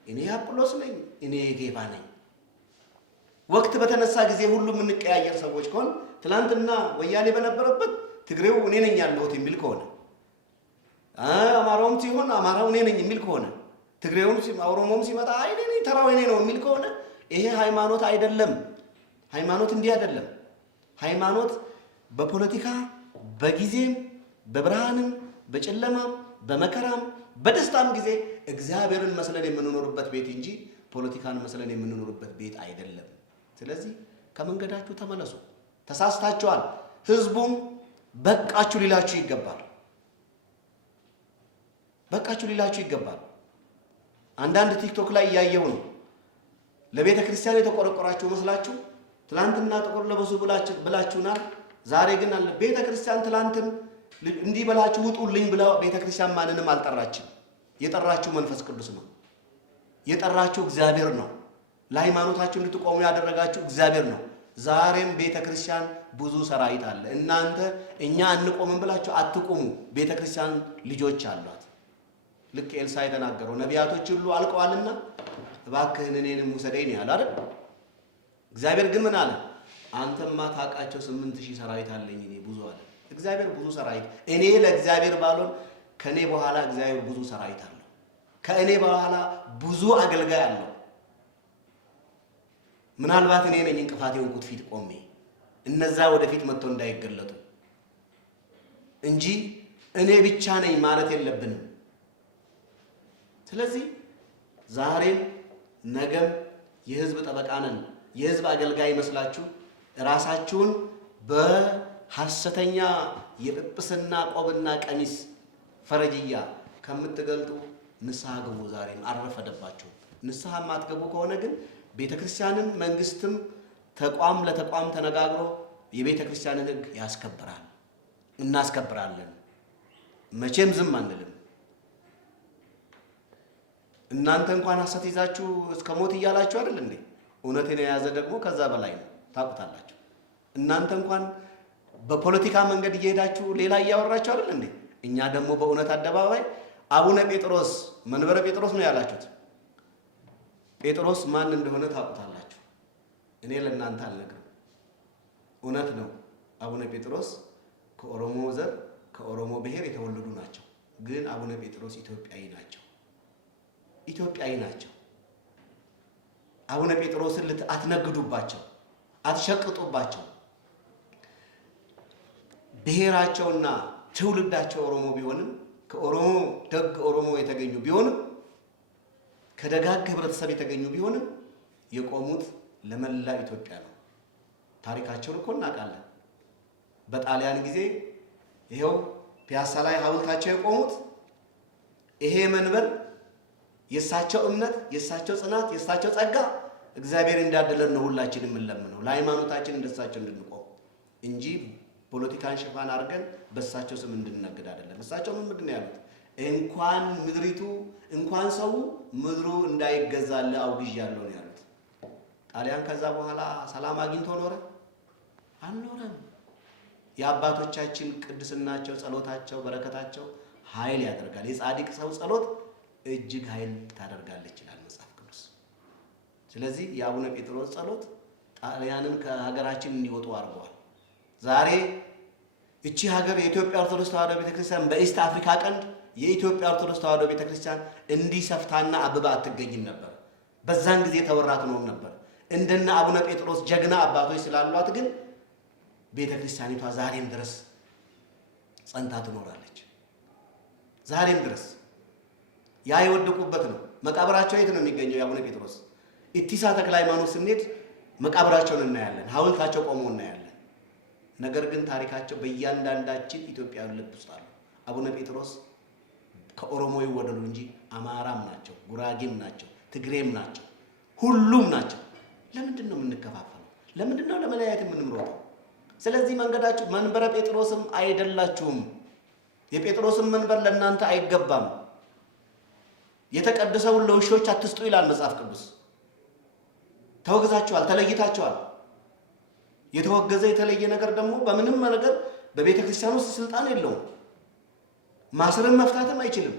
እኔ አጵሎስ ነኝ እኔ ጌባ ነኝ። ወቅት በተነሳ ጊዜ ሁሉም እንቀያየር ሰዎች ከሆነ ትላንትና ወያኔ በነበረበት ትግሬው እኔ ነኝ ያለሁት የሚል ከሆነ አማራውም ሲሆን አማራው እኔ ነኝ የሚል ከሆነ ትግሬውም ኦሮሞም ሲመጣ አይ እኔ ነኝ ተራው እኔ ነው የሚል ከሆነ ይሄ ሃይማኖት አይደለም። ሃይማኖት እንዲህ አይደለም። ሃይማኖት በፖለቲካ በጊዜም በብርሃንም በጨለማም በመከራም በደስታም ጊዜ እግዚአብሔርን መስለን የምንኖርበት ቤት እንጂ ፖለቲካን መስለን የምንኖርበት ቤት አይደለም። ስለዚህ ከመንገዳችሁ ተመለሱ። ተሳስታችኋል። ህዝቡም በቃችሁ ሊላችሁ ይገባል። በቃችሁ ሊላችሁ ይገባል። አንዳንድ ቲክቶክ ላይ እያየሁ ነው። ለቤተ ክርስቲያን የተቆረቆራችሁ መስላችሁ ትላንትና ጥቁር ለበሱ ብላችሁናል። ዛሬ ግን አለ ቤተ ክርስቲያን ትላንትም እንዲህ በላችሁ ውጡልኝ ብላ ቤተ ክርስቲያን ማንንም አልጠራችም። የጠራችሁ መንፈስ ቅዱስ ነው። የጠራችሁ እግዚአብሔር ነው። ለሃይማኖታችሁ እንድትቆሙ ያደረጋችሁ እግዚአብሔር ነው። ዛሬም ቤተ ክርስቲያን ብዙ ሰራዊት አለ። እናንተ እኛ አንቆምም ብላችሁ አትቆሙ። ቤተ ክርስቲያን ልጆች አሏት። ልክ ኤልሳ የተናገረው ነቢያቶች ሁሉ አልቀዋልና እባክህን እኔንም ውሰደኝ ያለ አይደል? እግዚአብሔር ግን ምን አለ? አንተማ ታውቃቸው 8000 ሰራዊት አለኝ እኔ ብዙ አለ። እግዚአብሔር ብዙ ሰራዊት እኔ ለእግዚአብሔር ባልሆን ከኔ በኋላ እግዚአብሔር ብዙ ሰራዊት አለው። ከእኔ በኋላ ብዙ አገልጋይ አለው። ምናልባት እኔ ነኝ እንቅፋት የሆንኩት ፊት ቆሜ እነዛ ወደፊት መጥተው እንዳይገለጡ እንጂ እኔ ብቻ ነኝ ማለት የለብንም። ስለዚህ ዛሬም ነገም የህዝብ ጠበቃ ነን፣ የህዝብ አገልጋይ መስላችሁ ራሳችሁን በሐሰተኛ የጵጵስና ቆብና ቀሚስ ፈረጅያ ከምትገልጡ ንስሐ ግቡ። ዛሬም አረፈደባችሁ። ንስሐ ማትገቡ ከሆነ ግን ቤተክርስቲያንም መንግስትም ተቋም ለተቋም ተነጋግሮ የቤተክርስቲያንን ህግ ያስከብራል። እናስከብራለን። መቼም ዝም አንልም። እናንተ እንኳን ሐሰት ይዛችሁ እስከ ሞት እያላችሁ አይደል እንዴ? እውነትን የያዘ ደግሞ ከዛ በላይ ነው፣ ታውቁታላችሁ። እናንተ እንኳን በፖለቲካ መንገድ እየሄዳችሁ ሌላ እያወራችሁ አይደል እንዴ? እኛ ደግሞ በእውነት አደባባይ አቡነ ጴጥሮስ መንበረ ጴጥሮስ ነው ያላችሁት። ጴጥሮስ ማን እንደሆነ ታውቁታላችሁ። እኔ ለእናንተ አልነግርም። እውነት ነው። አቡነ ጴጥሮስ ከኦሮሞ ዘር ከኦሮሞ ብሔር የተወለዱ ናቸው። ግን አቡነ ጴጥሮስ ኢትዮጵያዊ ናቸው። ኢትዮጵያዊ ናቸው። አቡነ ጴጥሮስን አትነግዱባቸው፣ አትሸቅጡባቸው። ብሔራቸውና ትውልዳቸው ኦሮሞ ቢሆንም ከኦሮሞ ደግ ኦሮሞ የተገኙ ቢሆንም ከደጋግ ህብረተሰብ የተገኙ ቢሆንም የቆሙት ለመላ ኢትዮጵያ ነው። ታሪካቸውን እኮ እናውቃለን። በጣሊያን ጊዜ ይሄው ፒያሳ ላይ ሐውልታቸው የቆሙት ይሄ መንበር የሳቸው እምነት፣ የሳቸው ጽናት፣ የሳቸው ጸጋ እግዚአብሔር እንዳደለን ነው ሁላችንም የምንለምነው ለሃይማኖታችን እንደሳቸው እንድንቆም እንጂ ፖለቲካን ሽፋን አድርገን በሳቸው ስም እንድንነግድ አይደለም። እሳቸው ምንድን ያሉት? እንኳን ምድሪቱ እንኳን ሰው ምድሩ እንዳይገዛል አውግዣለሁ ነው ያሉት። ጣሊያን ከዛ በኋላ ሰላም አግኝቶ ኖረ? አልኖረም። የአባቶቻችን ቅድስናቸው፣ ጸሎታቸው፣ በረከታቸው ኃይል ያደርጋል። የጻድቅ ሰው ጸሎት እጅግ ኃይል ታደርጋለች ይላል መጽሐፍ ቅዱስ። ስለዚህ የአቡነ ጴጥሮስ ጸሎት ጣሊያንን ከሀገራችን እንዲወጡ አድርገዋል። ዛሬ እቺ ሀገር የኢትዮጵያ ኦርቶዶክስ ተዋሕዶ ቤተክርስቲያን በኢስት አፍሪካ ቀንድ የኢትዮጵያ ኦርቶዶክስ ተዋሕዶ ቤተክርስቲያን እንዲሰፍታና አብባ አትገኝም ነበር። በዛን ጊዜ ተወራት ነው ነበር። እንደነ አቡነ ጴጥሮስ ጀግና አባቶች ስላሏት ግን ቤተክርስቲያኒቷ ዛሬም ድረስ ጸንታ ትኖራለች። ዛሬም ድረስ ያ የወደቁበት ነው። መቃብራቸው የት ነው የሚገኘው? የአቡነ ጴጥሮስ ኢቲሳ ተክለ ሃይማኖት ስንሄድ መቃብራቸውን እናያለን፣ ሐውልታቸው ቆሞ እናያለን። ነገር ግን ታሪካቸው በእያንዳንዳችን ኢትዮጵያዊ ልብ ውስጥ አለ። አቡነ ጴጥሮስ ከኦሮሞ ይወደሉ እንጂ አማራም ናቸው፣ ጉራጌም ናቸው፣ ትግሬም ናቸው፣ ሁሉም ናቸው። ለምንድን ነው የምንከፋፈለው? ለምንድን ነው ለመለያየት የምንምሮጠው? ስለዚህ መንገዳችሁ መንበረ ጴጥሮስም አይደላችሁም። የጴጥሮስም መንበር ለእናንተ አይገባም። የተቀደሰውን ለውሾች አትስጡ ይላል መጽሐፍ ቅዱስ። ተወግዛችኋል፣ ተለይታችኋል። የተወገዘ የተለየ ነገር ደግሞ በምንም ነገር በቤተ ክርስቲያን ውስጥ ስልጣን የለውም። ማስረም መፍታትም አይችልም።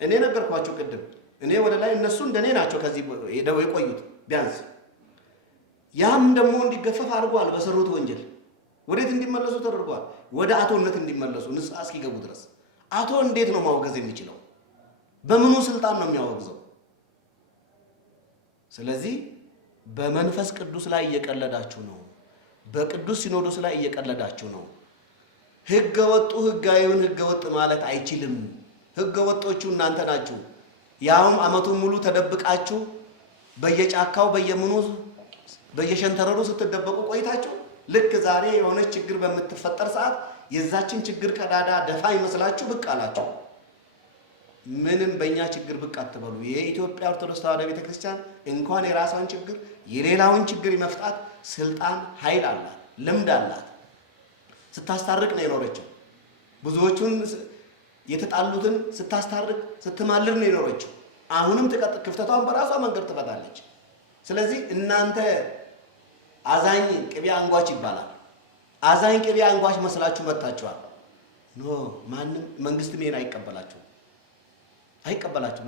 እኔ ነገርኳችሁ ቅድም። እኔ ወደ ላይ እነሱ እንደኔ ናቸው ከዚህ ሄደው የቆዩት ቢያንስ። ያም ደግሞ እንዲገፈፍ አድርጓል። በሰሩት ወንጀል ወዴት እንዲመለሱ ተደርጓል? ወደ አቶነት እንዲመለሱ ንስሐ እስኪገቡ ድረስ። አቶ እንዴት ነው ማውገዝ የሚችለው? በምኑ ስልጣን ነው የሚያወግዘው? ስለዚህ በመንፈስ ቅዱስ ላይ እየቀለዳችሁ ነው። በቅዱስ ሲኖዶስ ላይ እየቀለዳችሁ ነው። ሕገ ወጡ ሕጋዊውን ሕገ ወጥ ማለት አይችልም። ሕገ ወጦቹ እናንተ ናችሁ። ያውም ዓመቱን ሙሉ ተደብቃችሁ በየጫካው በየምኑ በየሸንተረሩ ስትደበቁ ቆይታችሁ ልክ ዛሬ የሆነች ችግር በምትፈጠር ሰዓት የዛችን ችግር ቀዳዳ ደፋ ይመስላችሁ ብቅ አላችሁ። ምንም በእኛ ችግር ብቅ አትበሉ። የኢትዮጵያ ኦርቶዶክስ ተዋሕዶ ቤተክርስቲያን እንኳን የራሷን ችግር የሌላውን ችግር የመፍታት ስልጣን ኃይል አላት፣ ልምድ አላት። ስታስታርቅ ነው የኖረችው። ብዙዎቹን የተጣሉትን ስታስታርቅ ስትማልር ነው የኖረችው። አሁንም ክፍተቷን በራሷ መንገድ ትፈታለች። ስለዚህ እናንተ አዛኝ ቅቤ አንጓች ይባላል። አዛኝ ቅቤ አንጓች መስላችሁ መጣችኋል። ኖ ማንም መንግስትም ይሄን አይቀበላችሁም።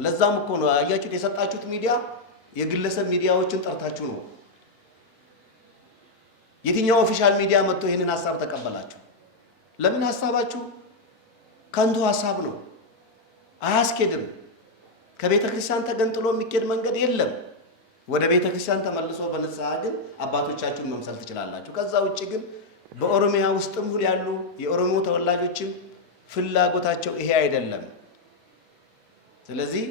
ለዛም እኮ ነው አያችሁት የሰጣችሁት ሚዲያ የግለሰብ ሚዲያዎችን ጠርታችሁ ነው? የትኛው ኦፊሻል ሚዲያ መጥቶ ይሄንን ሐሳብ ተቀበላችሁ? ለምን ሐሳባችሁ ከንቱ ሐሳብ ነው፣ አያስኬድም። ከቤተ ክርስቲያን ተገንጥሎ የሚኬድ መንገድ የለም። ወደ ቤተ ክርስቲያን ተመልሶ በንስሐ ግን አባቶቻችሁን መምሰል ትችላላችሁ። ከዛ ውጪ ግን በኦሮሚያ ውስጥም ሁሉ ያሉ የኦሮሞ ተወላጆችም ፍላጎታቸው ይሄ አይደለም። ስለዚህ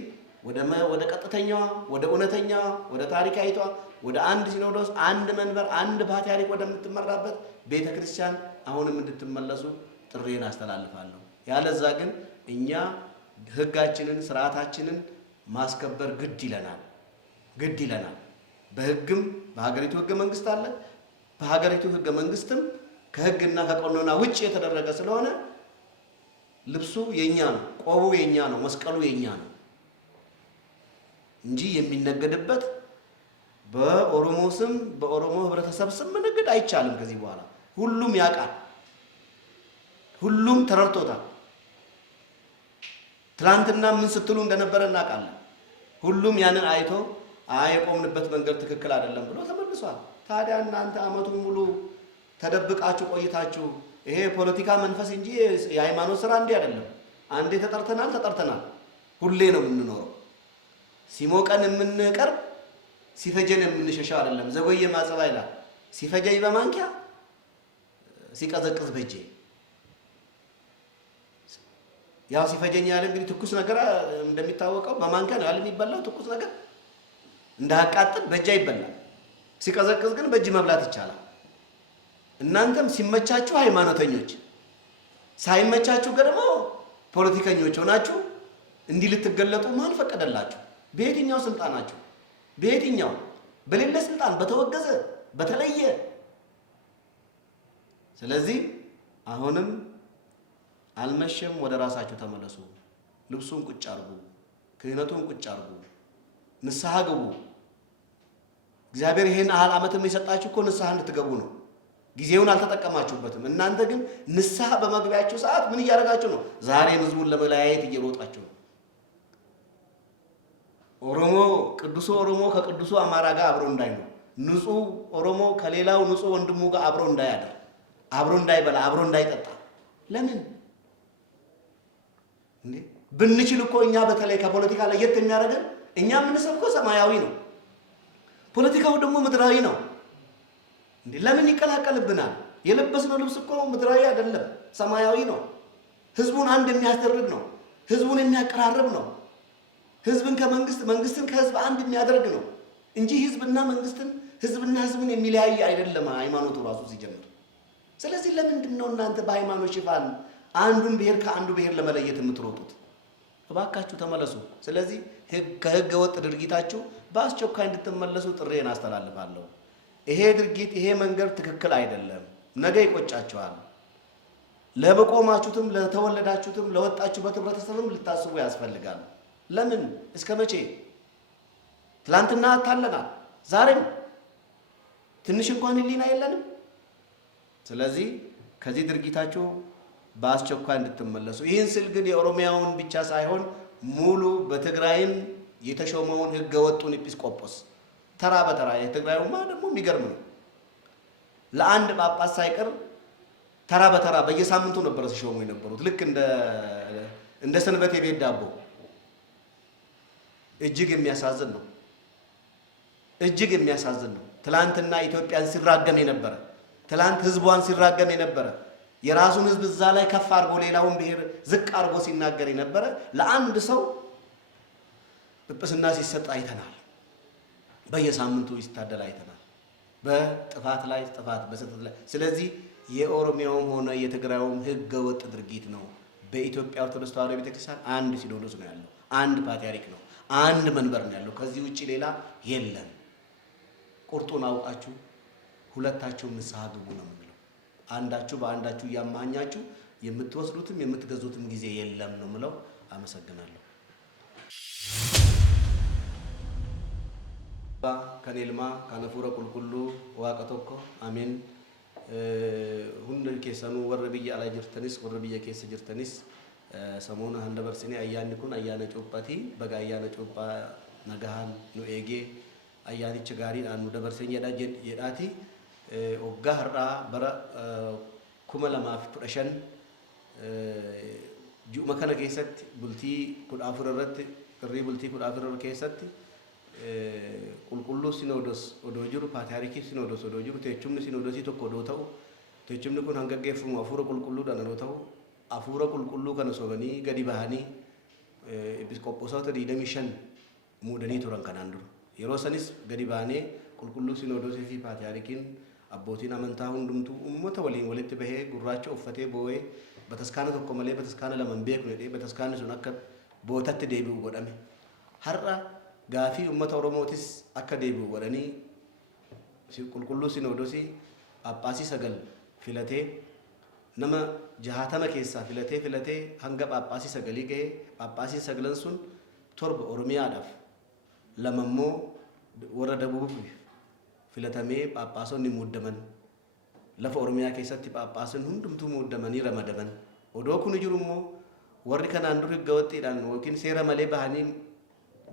ወደ ቀጥተኛዋ፣ ወደ እውነተኛዋ፣ ወደ ታሪካዊቷ፣ ወደ አንድ ሲኖዶስ፣ አንድ መንበር፣ አንድ ፓትርያርክ ወደምትመራበት ቤተ ክርስቲያን አሁንም እንድትመለሱ ጥሪዬን አስተላልፋለሁ። ያለዛ ግን እኛ ሕጋችንን ስርዓታችንን ማስከበር ግድ ይለናል። በሕግም በሀገሪቱ ሕገ መንግስት አለ። በሀገሪቱ ሕገ መንግስትም ከሕግና ከቀኖና ውጭ የተደረገ ስለሆነ ልብሱ የኛ ነው፣ ቆቡ የኛ ነው፣ መስቀሉ የኛ ነው እንጂ የሚነገድበት በኦሮሞ ስም በኦሮሞ ህብረተሰብ ስም መነገድ አይቻልም። ከዚህ በኋላ ሁሉም ያውቃል፣ ሁሉም ተረድቶታል። ትላንትና ምን ስትሉ እንደነበረ እናውቃለን። ሁሉም ያንን አይቶ የቆምንበት መንገድ ትክክል አይደለም ብሎ ተመልሷል። ታዲያ እናንተ አመቱን ሙሉ ተደብቃችሁ ቆይታችሁ ይሄ ፖለቲካ መንፈስ እንጂ የሃይማኖት ስራ እንዲህ አይደለም። አንዴ ተጠርተናል። ሁሌ ነው የምንኖረው። ሲሞቀን የምንቀርብ ሲፈጀን የምንሸሻው አይደለም። ዘጎየ ማጸባ ይላል። ሲፈጀኝ በማንኪያ ሲቀዘቅዝ በጄ። ያው ሲፈጀኝ ያለ እንግዲህ ትኩስ ነገር እንደሚታወቀው በማንኪያ ነው ያለ የሚበላው። ትኩስ ነገር እንዳያቃጥል በእጅ ይበላል። ሲቀዘቅዝ ግን በእጅ መብላት ይቻላል። እናንተም ሲመቻችሁ ሃይማኖተኞች፣ ሳይመቻችሁ ደግሞ ፖለቲከኞች ሆናችሁ እንዲህ ልትገለጡ ማን ፈቀደላችሁ? በየትኛው ስልጣናችሁ? በየትኛው በሌለ ስልጣን በተወገዘ በተለየ። ስለዚህ አሁንም አልመሸም፣ ወደ ራሳችሁ ተመለሱ። ልብሱን ቁጭ አርጉ፣ ክህነቱን ቁጭ አርጉ፣ ንስሐ ግቡ። እግዚአብሔር ይሄን አህል ዓመትም የሰጣችሁ እኮ ንስሐ እንድትገቡ ነው። ጊዜውን አልተጠቀማችሁበትም። እናንተ ግን ንስሐ በመግቢያችሁ ሰዓት ምን እያደረጋችሁ ነው? ዛሬም ህዝቡን ለመለያየት እየሮጣችሁ ነው። ቅዱሱ ኦሮሞ ከቅዱሱ አማራ ጋር አብሮ እንዳይኖር፣ ንጹህ ኦሮሞ ከሌላው ንጹህ ወንድሙ ጋር አብሮ እንዳያድር፣ አብሮ እንዳይበላ፣ አብሮ እንዳይጠጣ ለምን እንዴ? ብንችል እኮ እኛ በተለይ ከፖለቲካ ለየት የሚያደርገን እኛ የምንሰብከው ሰማያዊ ነው፣ ፖለቲካው ደግሞ ምድራዊ ነው። እንዴ ለምን ይቀላቀልብናል? የለበስነው ልብስ እኮ ምድራዊ አይደለም፣ ሰማያዊ ነው። ህዝቡን አንድ የሚያስደርግ ነው። ህዝቡን የሚያቀራርብ ነው። ህዝብን ከመንግስት መንግስትን ከህዝብ አንድ የሚያደርግ ነው እንጂ ህዝብና መንግስትን ህዝብና ህዝብን የሚለያይ አይደለም ሃይማኖቱ ራሱ ሲጀምር። ስለዚህ ለምንድን ነው እናንተ በሃይማኖት ሽፋን አንዱን ብሔር ከአንዱ ብሔር ለመለየት የምትሮጡት? እባካችሁ ተመለሱ። ስለዚህ ከህገ ወጥ ድርጊታችሁ በአስቸኳይ እንድትመለሱ ጥሬን አስተላልፋለሁ። ይሄ ድርጊት ይሄ መንገድ ትክክል አይደለም። ነገ ይቆጫችኋል። ለበቆማችሁትም ለተወለዳችሁትም ለወጣችሁበት ህብረተሰብም ልታስቡ ያስፈልጋል። ለምን እስከ መቼ? ትላንትና አታለናል፣ ዛሬም ትንሽ እንኳን ህሊና የለንም። ስለዚህ ከዚህ ድርጊታችሁ በአስቸኳይ እንድትመለሱ። ይህን ስል ግን የኦሮሚያውን ብቻ ሳይሆን ሙሉ በትግራይም የተሾመውን ህገ ወጡን ኤጲስቆጶስ ተራ በተራ የትግራዩማ ደግሞ የሚገርም ነው። ለአንድ ጳጳስ ሳይቀር ተራ በተራ በየሳምንቱ ነበር ሲሾሙ የነበሩት፣ ልክ እንደ ሰንበቴ ቤት ዳቦ። እጅግ የሚያሳዝን ነው። እጅግ የሚያሳዝን ነው። ትላንትና ኢትዮጵያን ሲራገም የነበረ፣ ትላንት ህዝቧን ሲራገም የነበረ፣ የራሱን ህዝብ እዛ ላይ ከፍ አድርጎ ሌላውን ብሔር ዝቅ አድርጎ ሲናገር የነበረ ለአንድ ሰው ጵጵስና ሲሰጥ አይተናል። በየሳምንቱ ይስታደል አይተናል። በጥፋት ላይ ጥፋት፣ በስህተት ላይ። ስለዚህ የኦሮሚያውም ሆነ የትግራዩም ህገ ወጥ ድርጊት ነው። በኢትዮጵያ ኦርቶዶክስ ተዋሕዶ ቤተክርስቲያን አንድ ሲኖዶስ ነው ያለው፣ አንድ ፓትርያርክ ነው፣ አንድ መንበር ነው ያለው። ከዚህ ውጪ ሌላ የለም። ቁርጡን አውቃችሁ ሁለታችሁ ንስሐ ግቡ ነው የምንለው። አንዳችሁ በአንዳችሁ እያማኛችሁ የምትወስዱትም የምትገዙትም ጊዜ የለም ነው የምለው። አመሰግናለሁ። ከኔልማ ከነፉረ ቁልቁሉ ዋቀ ቶኮ አሜን። ሁንድ ኬሰኑ ወረ ብያ አላ ጅርተኒስ ወረ ብያ ኬሰ ጅርተኒስ ሰሞኑ አንደ በርሲኔ አያንኩን አያነ ጮጳቲ በጋ አያነ ጮጳ ነጋሃን ኑ ኤጌ ayyaanicha gaariidhaan nu dabarsan jedhaati waggaa har'aa bara 2015 juuma kana keessatti bultii 14 irratti irrii bultii 14 keessatti qulqulluu sinoodos odoo jiru paatiriyaarkii sinoodos odoo jiru teechumni sinoodosii tokko odoo ta'u teechumni kun hanga geeffamu hafuura qulqulluudhaan odoo ta'u hafuura qulqulluu kana sobanii gadi bahanii episkoopoosota 25 muudanii turan kanaan dura yeroo sanis gadi baanee qulqulluu sinoodosii fi paatiriyaarkiin abbootiin amantaa hundumtuu uummata waliin walitti bahee gurraacha uffatee boo'ee bataskaana tokko malee bataskaana lama hin beeknu jedhee bataskaanni sun akka bootatti deebi'u godhame har'a gaafii uummata oromootis akka deebi'u godhanii qulqulluu sinoodosii Phaaphaasii 9 filatee nama 60 keessaa filatee hanga Phaaphaasii 9 ga'ee Phaaphaasii 9 sun 7 Oromiyaadhaaf 2 immoo warra Dabuubiif filatamee Phaaphaasonni muuddaman lafa Oromiyaa keessatti Phaaphaasonni hundumtuu muuddamanii ramadaman odoo kun jiru immoo warri kanaan dura gawattiidhaan yookiin seera malee bahanii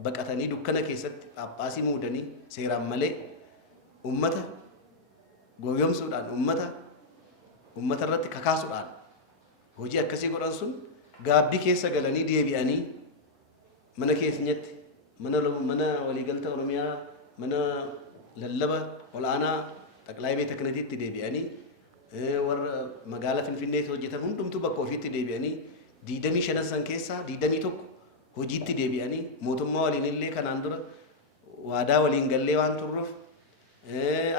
baqatanii dukkana keessatti Phaaphaasii muudanii seeraan malee ummata goyomsuudhaan ummata irratti kakaasuudhaan hojii akkasii godhan sun gaabbii keessa galanii deebi'anii mana keessatti mana waliigalta Oromiyaa mana lallaba olaanaa xaqlaay beeta kanatiitti deebi'anii warra magaalaa Finfinneetti hojjetan hundumtuu bakka ofiitti deebi'anii 25 san keessaa 21 hojiitti deebi'anii mootummaa waliin illee kanaan dura waadaa waliin gallee waan turreef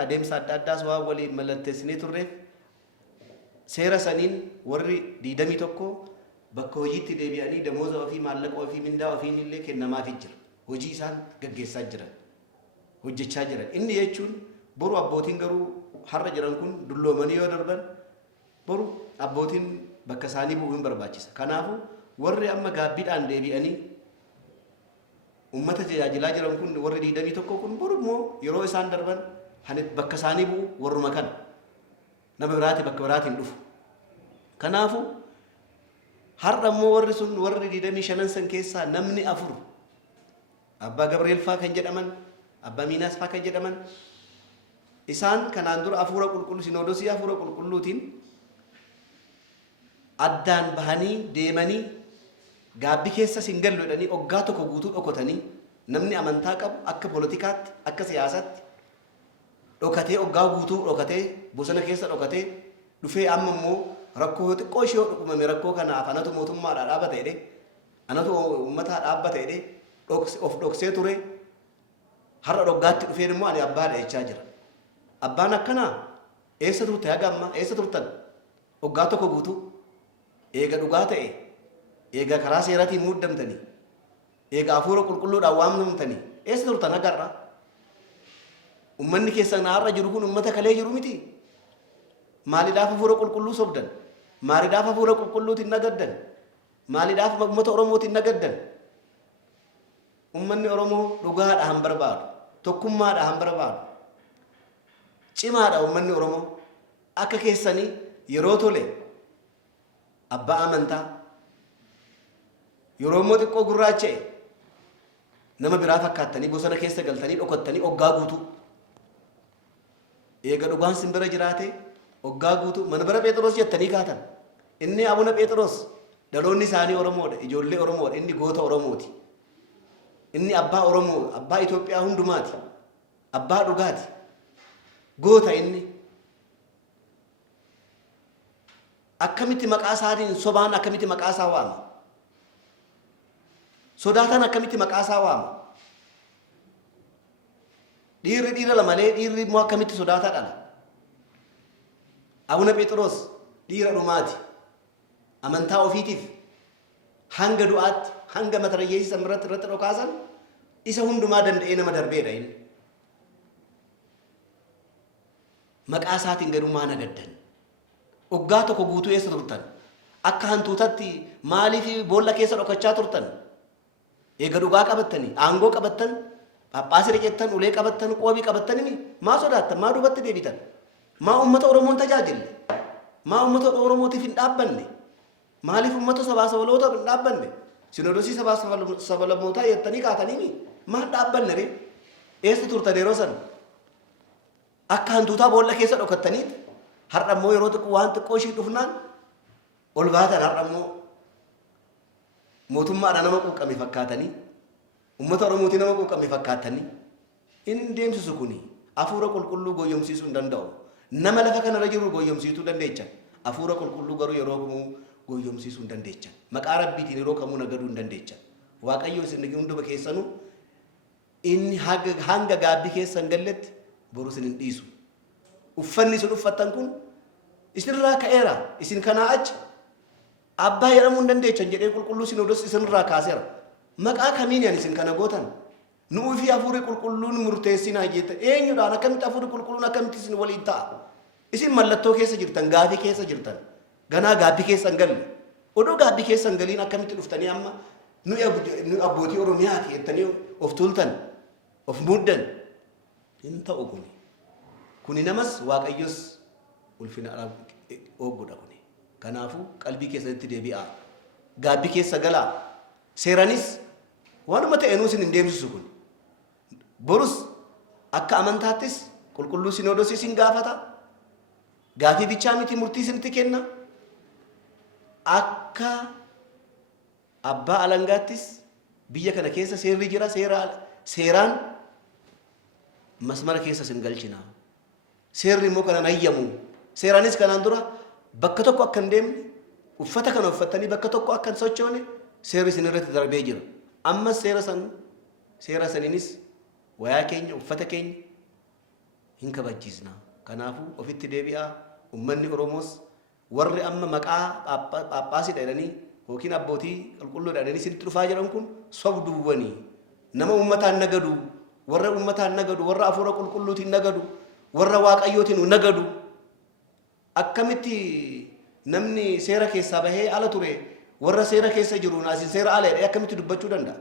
adeemsa adda addaas waan waliin mallatteessinee turreef seera saniin warri 21 bakka hojiitti deebi'anii damooza ofii maallaqa ofii mindaa ofiin illee kennamaafii jira hojii isaan gaggeessaa jiran hojjechaa jiran inni jechuun boru abbootiin garuu har'a jiran kun dulloomanii yoo darban boru abbootiin bakka isaanii bu'uun barbaachisa kanaafuu warri amma gaabbiidhaan deebi'anii ummata tajaajilaa jiran kun warri 21 kun boru immoo yeroo isaan darban bakka isaanii bu'u warruma kana nama biraati bakka biraatiin dhufu kanaafuu har'a immoo warri sun warri 25 san keessaa namni 4 abbaa Gabriel faa kan jedhaman abbaa Miinaas faa kan jedhaman isaan kanaan dura hafuura qulqulluu sinoodosii hafuura qulqulluutiin addaan bahanii deemanii gaabbii keessa singallu jedhanii waggaa tokko guutuu dhokotanii namni amantaa qabu akka poolitikaatti akka siyaasaatti dhokatee waggaa guutuu dhokatee bosona keessa dhokatee dhufee amma immoo rakkoo xiqqoo ishee dhukkubame rakkoo kanaaf anatu mootummaadhaa dhaabbata jedhee anatu uummataa dhaabbata jedhee of dhoksee ture har'a dhoggaatti dhufeen immoo ani abbaadha jechaa jira. Abbaan akkanaa eessa turte haga amma eessa turtan waggaa tokko guutuu eega dhugaa ta'e eega karaa seeraatiin muuddamtanii eega hafuura qulqulluudhaan waamamtanii eessa turtan haga har'a ummanni keessan har'a jiru kun ummata kalee jiru miti maaliidhaaf hafuura qulqulluu sobdan maaliidhaaf hafuura qulqulluutiin nagaddan maaliidhaaf ummata oromootiin nagaddan ummanni oromoo dhugaadhaan barbaadu tokkummaadhaan barbaadu cimaadha ummanni oromoo akka keessanii yeroo tole abbaa amantaa yeroo immoo xiqqoo gurraacha'e nama biraa fakkaattanii bosona keessa galtanii dhokattanii waggaa guutuu eega dhugaan simbira jiraate waggaa guutuu mana bara Phexros jettanii kaatan inni abuna Phexros dhaloonni isaanii oromoodha ijoollee oromoodha inni goota oromooti inni abbaa oromoo abbaa Itoophiyaa hundumaati abbaa dhugaati goota inni akkamitti maqaa isaatiin sobaan akkamitti maqaa isaa waama sodaatan akkamitti maqaa isaa waama dhiirri dhiira lamalee dhiirri immoo akkamitti sodaataa dhala abuna Phexros dhiira dhumaati amantaa ofiitiif hanga du'aatti hanga matarayyeessi irratti dhokaasan isa hundumaa danda'ee nama darbeedha inni maqaa isaatiin gadummaa nagaddan waggaa tokko guutuu eessa turtan akka hantuutatti maaliif boolla keessa dhokachaa turtan eega dhugaa qabattanii aangoo qabattan Phaaphaasii riqeettan ulee qabattan qoobii qabattanimi maa sodaattan maa duubatti deebitan maa ummata oromoon tajaajille maa ummata oromootiif hin dhaabbanne maaliif ummata sabaa sabalootaaf hin dhaabbanne sinodosii sabaa sabalootaa jettanii kaatanimi maa dhaabbanne ree eessa turtan yeroo san akka hantuutaa boolla keessa dhokattaniit har'ammoo yeroo xiqqoo waan xiqqoo ishii dhufnaan ol baatan har'ammoo mootummaadhaan nama quuqqame fakkaatanii uummata Oromootii nama quuqqame fakkaatanii inni deemsisu kuni hafuura qulqulluu gooyyomsiisuu hin danda'u. Nama lafa kanarra jiru gooyyomsiisuu dandeechan. Hafuura qulqulluu garuu yeroo kamuu gooyyomsiisuu hin dandeechan. Maqaa Rabbiitiin yeroo kamuu nagaduu hin dandeechan. Waaqayyo isin hunduma keessanuu inni hanga gaabbii keessan galletti boru isin hin dhiisu. Uffanni isin uffattan kun isinirraa ka'eera. Isin kanaa achi abbaa jedhamuu hin dandeechan jedhee qulqulluu Sinoodos isinirraa kaaseera. Maqaa kamiin isin kana gootan? Nuu fi hafuurri qulqulluun murteessinaa jettan eenyudhaan akkamitti hafuurri qulqulluun akkamitti isin waliin ta'a? Isin mallattoo keessa jirtan, gaafii keessa jirtan. Ganaa gaabbii keessa hin galle. Odoo gaabbii keessa hin galiin akkamitti dhuftanii amma nu abbootii Oromiyaati jettanii of tuultan, of muuddan. Hin ta'u kuni. Kuni namas Waaqayyos ulfina oogguudha kuni. Kanaafuu qalbii keessatti deebi'aa. Gaabbii keessa galaa. Seeranis waanuma ta'eenuu isin hin deemsisu kun. Borus akka amantaattis qulqulluu Sinoodos isin gaafata. Gaafii bichaa miti murtii isinitti kenna. Akka abbaa alangaattis biyya kana keessa seerri jira. Seeraan masmara keessa isin galchina. Seerri immoo kanaan hayyamu. Seeraanis kanaan dura bakka tokko akka hin deemne uffata kana uffattanii bakka tokko akka hin sochoone seerri isin irratti darbee jira. Ammas seera saniinis wayaa keenya uffata keenya hin kabachiisna. Kanaafuu ofitti deebi'aa. Uummanni Oromoos warri amma maqaa Phaaphaasiidha jedhanii yookiin abbootii qulqulluudha jedhanii isinitti dhufaa jiran kun sobduuwwanii nama uummataan nagadu, warra uummataan nagadu, warra hafuura qulqulluutiin nagadu, warra Waaqayyootiin nagadu. Akkamitti namni seera keessaa bahee ala ture warra seera keessa jiru naasin seera ala jedhee akkamitti dubbachuu danda'a?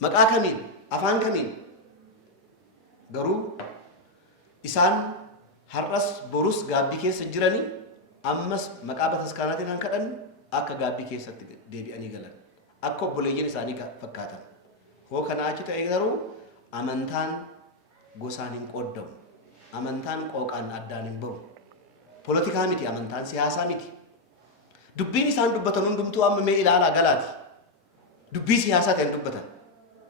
Maqaa kamiin? Afaan kamiin? Garuu isaan har'as borus gaabbii keessa jiranii ammas maqaa bataskaanaatiin kan kadhan akka gaabbii keessatti deebi'anii galan. Akka obboleeyyan isaanii fakkaatan. Hoo kanaa achi ta'e garuu amantaan gosaan hin qooddamu. Amantaan qooqaan addaan hin bahu. Poolitikaa miti amantaan, siyaasaa miti. Dubbiin isaan dubbatan hundumtuu amma mee ilaalaa galaati. Dubbii siyaasaa ta'an dubbatan.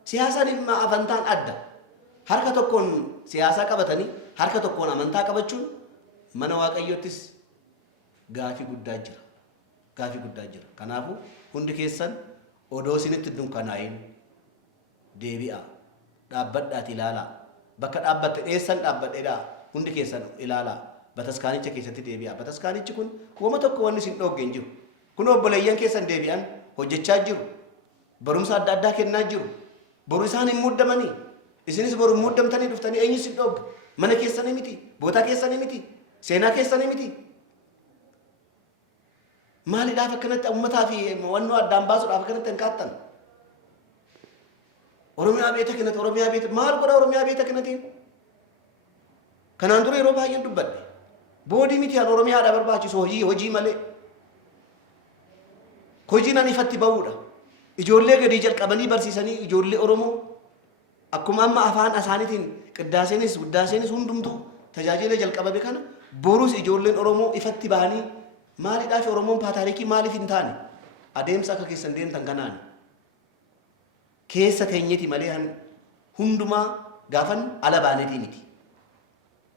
Siyaasaan dhimma amantaan adda. Harka tokkoon siyaasaa qabatanii harka tokkoon amantaa qabachuun mana Waaqayyoottis gaafii guddaa jira. Gaafii guddaa jira. Kanaafuu hundi keessan odoo isinitti dunkanaa'in deebi'aa. Dhaabbadhaati ilaalaa. Bakka dhaabbatte dheessan dhaabbadheedhaa. Hundi keessan ilaalaa. Bataskaanicha keessatti deebi'aa. Bataskaanichi kun wama tokko wanni isin dhoogge hin jiru. Kun obboleeyyan keessan deebi'an hojjechaa jiru. Barumsa adda addaa kennaa jiru. Boru isaan hin muddamanii. Isinis boru muddamtanii dhuftanii eenyu isin dhoogge? Mana keessanii miti. Bootaa keessanii miti. Seenaa keessanii miti. Maaliidhaaf akkanatti uummataa fi wannoo addaan baasuudhaaf akkanatti hin kaattan? Oromiyaa beeta kanatti Oromiyaa beeta maal godha Oromiyaa beeta kanattiin? Kanaan dura yeroo baay'een dubbadhe. Boodii miti an Oromiyaadha barbaachisu hojii malee. Hojiin ani ifatti ba'uudha. Ijoollee gadii jalqabanii barsiisanii ijoollee Oromoo akkuma amma afaan isaaniitiin qiddaaseenis guddaaseenis hundumtuu tajaajila jalqabame kana borus ijoolleen Oromoo ifatti bahanii maaliidhaaf Oromoon paataarikii maaliif hin taane adeemsa akka keessan deemtan kanaan keessa teenyeti malee hundumaa gaafan ala baanetii miti.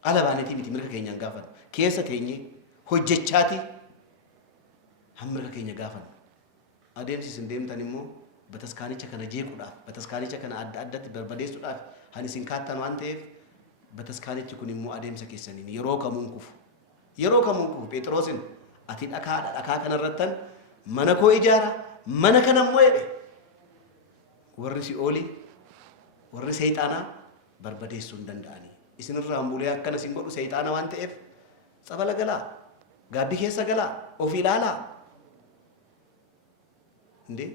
Ala baanetii miti mirga keenyaan gaafan keessa teenye hojjechaati mirga keenya gaafan. Adeemsi isin deemtan immoo bataskaanicha kana jeequudhaaf bataskaanicha kana adda addatti barbadeessuudhaaf han isin kaattan waan ta'eef bataskaanichi kun immoo adeemsa keessaniin yeroo kamuun kufu Phexrosin ati dhakaa kanarrattan mana koo ijaara mana kana immoo jedhe warri Si'oolii warri seexaanaa barbadeessuu hin danda'anii. Isinirraa hambulee akkana isin godhu seexaana waan ta'eef tsabala galaa gaabbii keessa galaa of ilaalaa.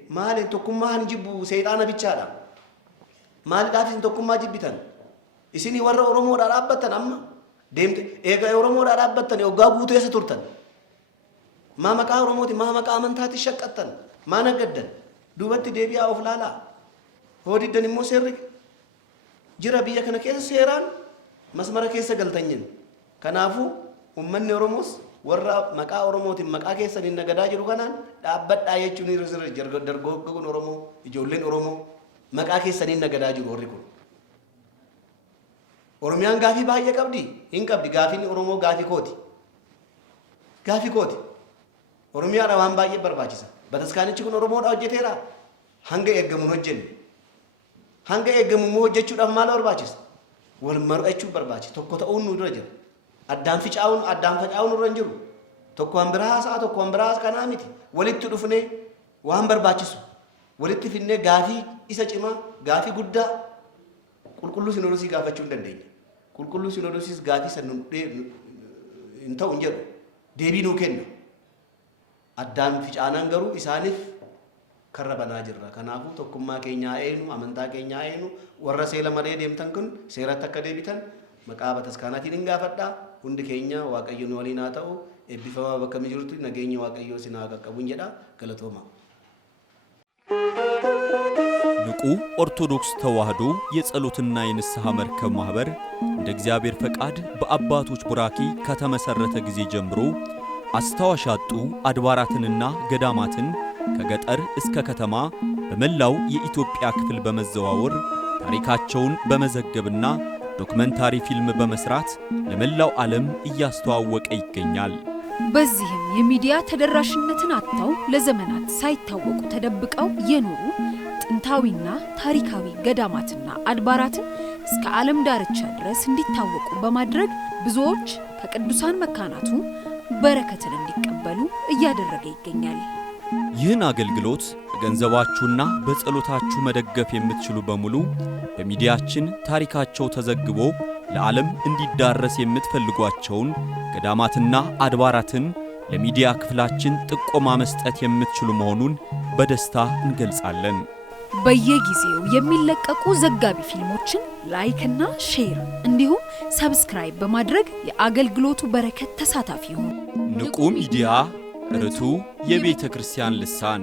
Maali tokkummaa hin jibbu seexaana bichaadha. Maaliidhaaf isin tokkummaa jibbitan? Isinii warra Oromoodhaa dhaabbattan amma deemte eega Oromoodhaa dhaabbattan hoggaa guutuu eessa turtan? Maa maqaa Oromooti maa maqaa amantaatti shaqqattan? Maa naggaddan? Duubatti deebi'aa of laalaa. Hoo diddan immoo seerri jira biyya kana keessa seeraan masmara keessa galtanyin kanaafu ummanni Oromoos warra maqaa Oromootiin maqaa keessaniin nagadaa jiru kanaan dhaabbadhaa jechuun irra dargaggoon Oromoo ijoolleen Oromoo maqaa keessaniin nagadaa jiru warri kun Oromiyaan gaafii baay'ee qabdi hin qabdi gaafiin Oromoo gaafii kooti Oromiyaadha waan baay'ee barbaachisa bataskaanichi kun Oromoodha hojjeteera hanga eeggamuun hojjennu hanga eeggamuun hojjechuudhaaf maal barbaachisa wal mar'achuu barbaachisa tokko ta'uun nu dura jira addaan faca'uun irra hin jiru tokko hanbiraa haasaa tokko hanbiraa kanaa miti walitti dhufnee waan barbaachisu walitti finnee gaafii isa cimaa gaafii guddaa qulqulluu Sinoodosii gaafachuu hin dandeenya qulqulluu Sinoodosiis gaafii san hin ta'u hin jedhu deebii nuu kenna addaan ficaanaan garuu isaaniif karra banaa jirra kanaafuu tokkummaa keenyaa eenu amantaa keenyaa eenu warra seera malee deemtan kun seeratti akka deebitan maqaa bataskaanaatiin hin gaafadhaa hundi keenya waaqayyoon waliin haa ta'u eebbifamaa bakka mijirtu nageenya waaqayyoo sinaa qaqqabuun jedha galatooma ንቁ ኦርቶዶክስ ተዋህዶ የጸሎትና የንስሐ መርከብ ማህበር እንደ እግዚአብሔር ፈቃድ በአባቶች ቡራኪ ከተመሰረተ ጊዜ ጀምሮ አስተዋሽ ያጡ አድባራትንና ገዳማትን ከገጠር እስከ ከተማ በመላው የኢትዮጵያ ክፍል በመዘዋወር ታሪካቸውን በመዘገብና ዶክመንታሪ ፊልም በመስራት ለመላው ዓለም እያስተዋወቀ ይገኛል። በዚህም የሚዲያ ተደራሽነትን አጥተው ለዘመናት ሳይታወቁ ተደብቀው የኖሩ ጥንታዊና ታሪካዊ ገዳማትና አድባራትን እስከ ዓለም ዳርቻ ድረስ እንዲታወቁ በማድረግ ብዙዎች ከቅዱሳን መካናቱ በረከትን እንዲቀበሉ እያደረገ ይገኛል። ይህን አገልግሎት በገንዘባችሁና በጸሎታችሁ መደገፍ የምትችሉ በሙሉ በሚዲያችን ታሪካቸው ተዘግቦ ለዓለም እንዲዳረስ የምትፈልጓቸውን ገዳማትና አድባራትን ለሚዲያ ክፍላችን ጥቆማ መስጠት የምትችሉ መሆኑን በደስታ እንገልጻለን። በየጊዜው የሚለቀቁ ዘጋቢ ፊልሞችን ላይክ እና ሼር እንዲሁም ሰብስክራይብ በማድረግ የአገልግሎቱ በረከት ተሳታፊ ሁኑ። ንቁ ሚዲያ ርቱ የቤተ ክርስቲያን ልሳን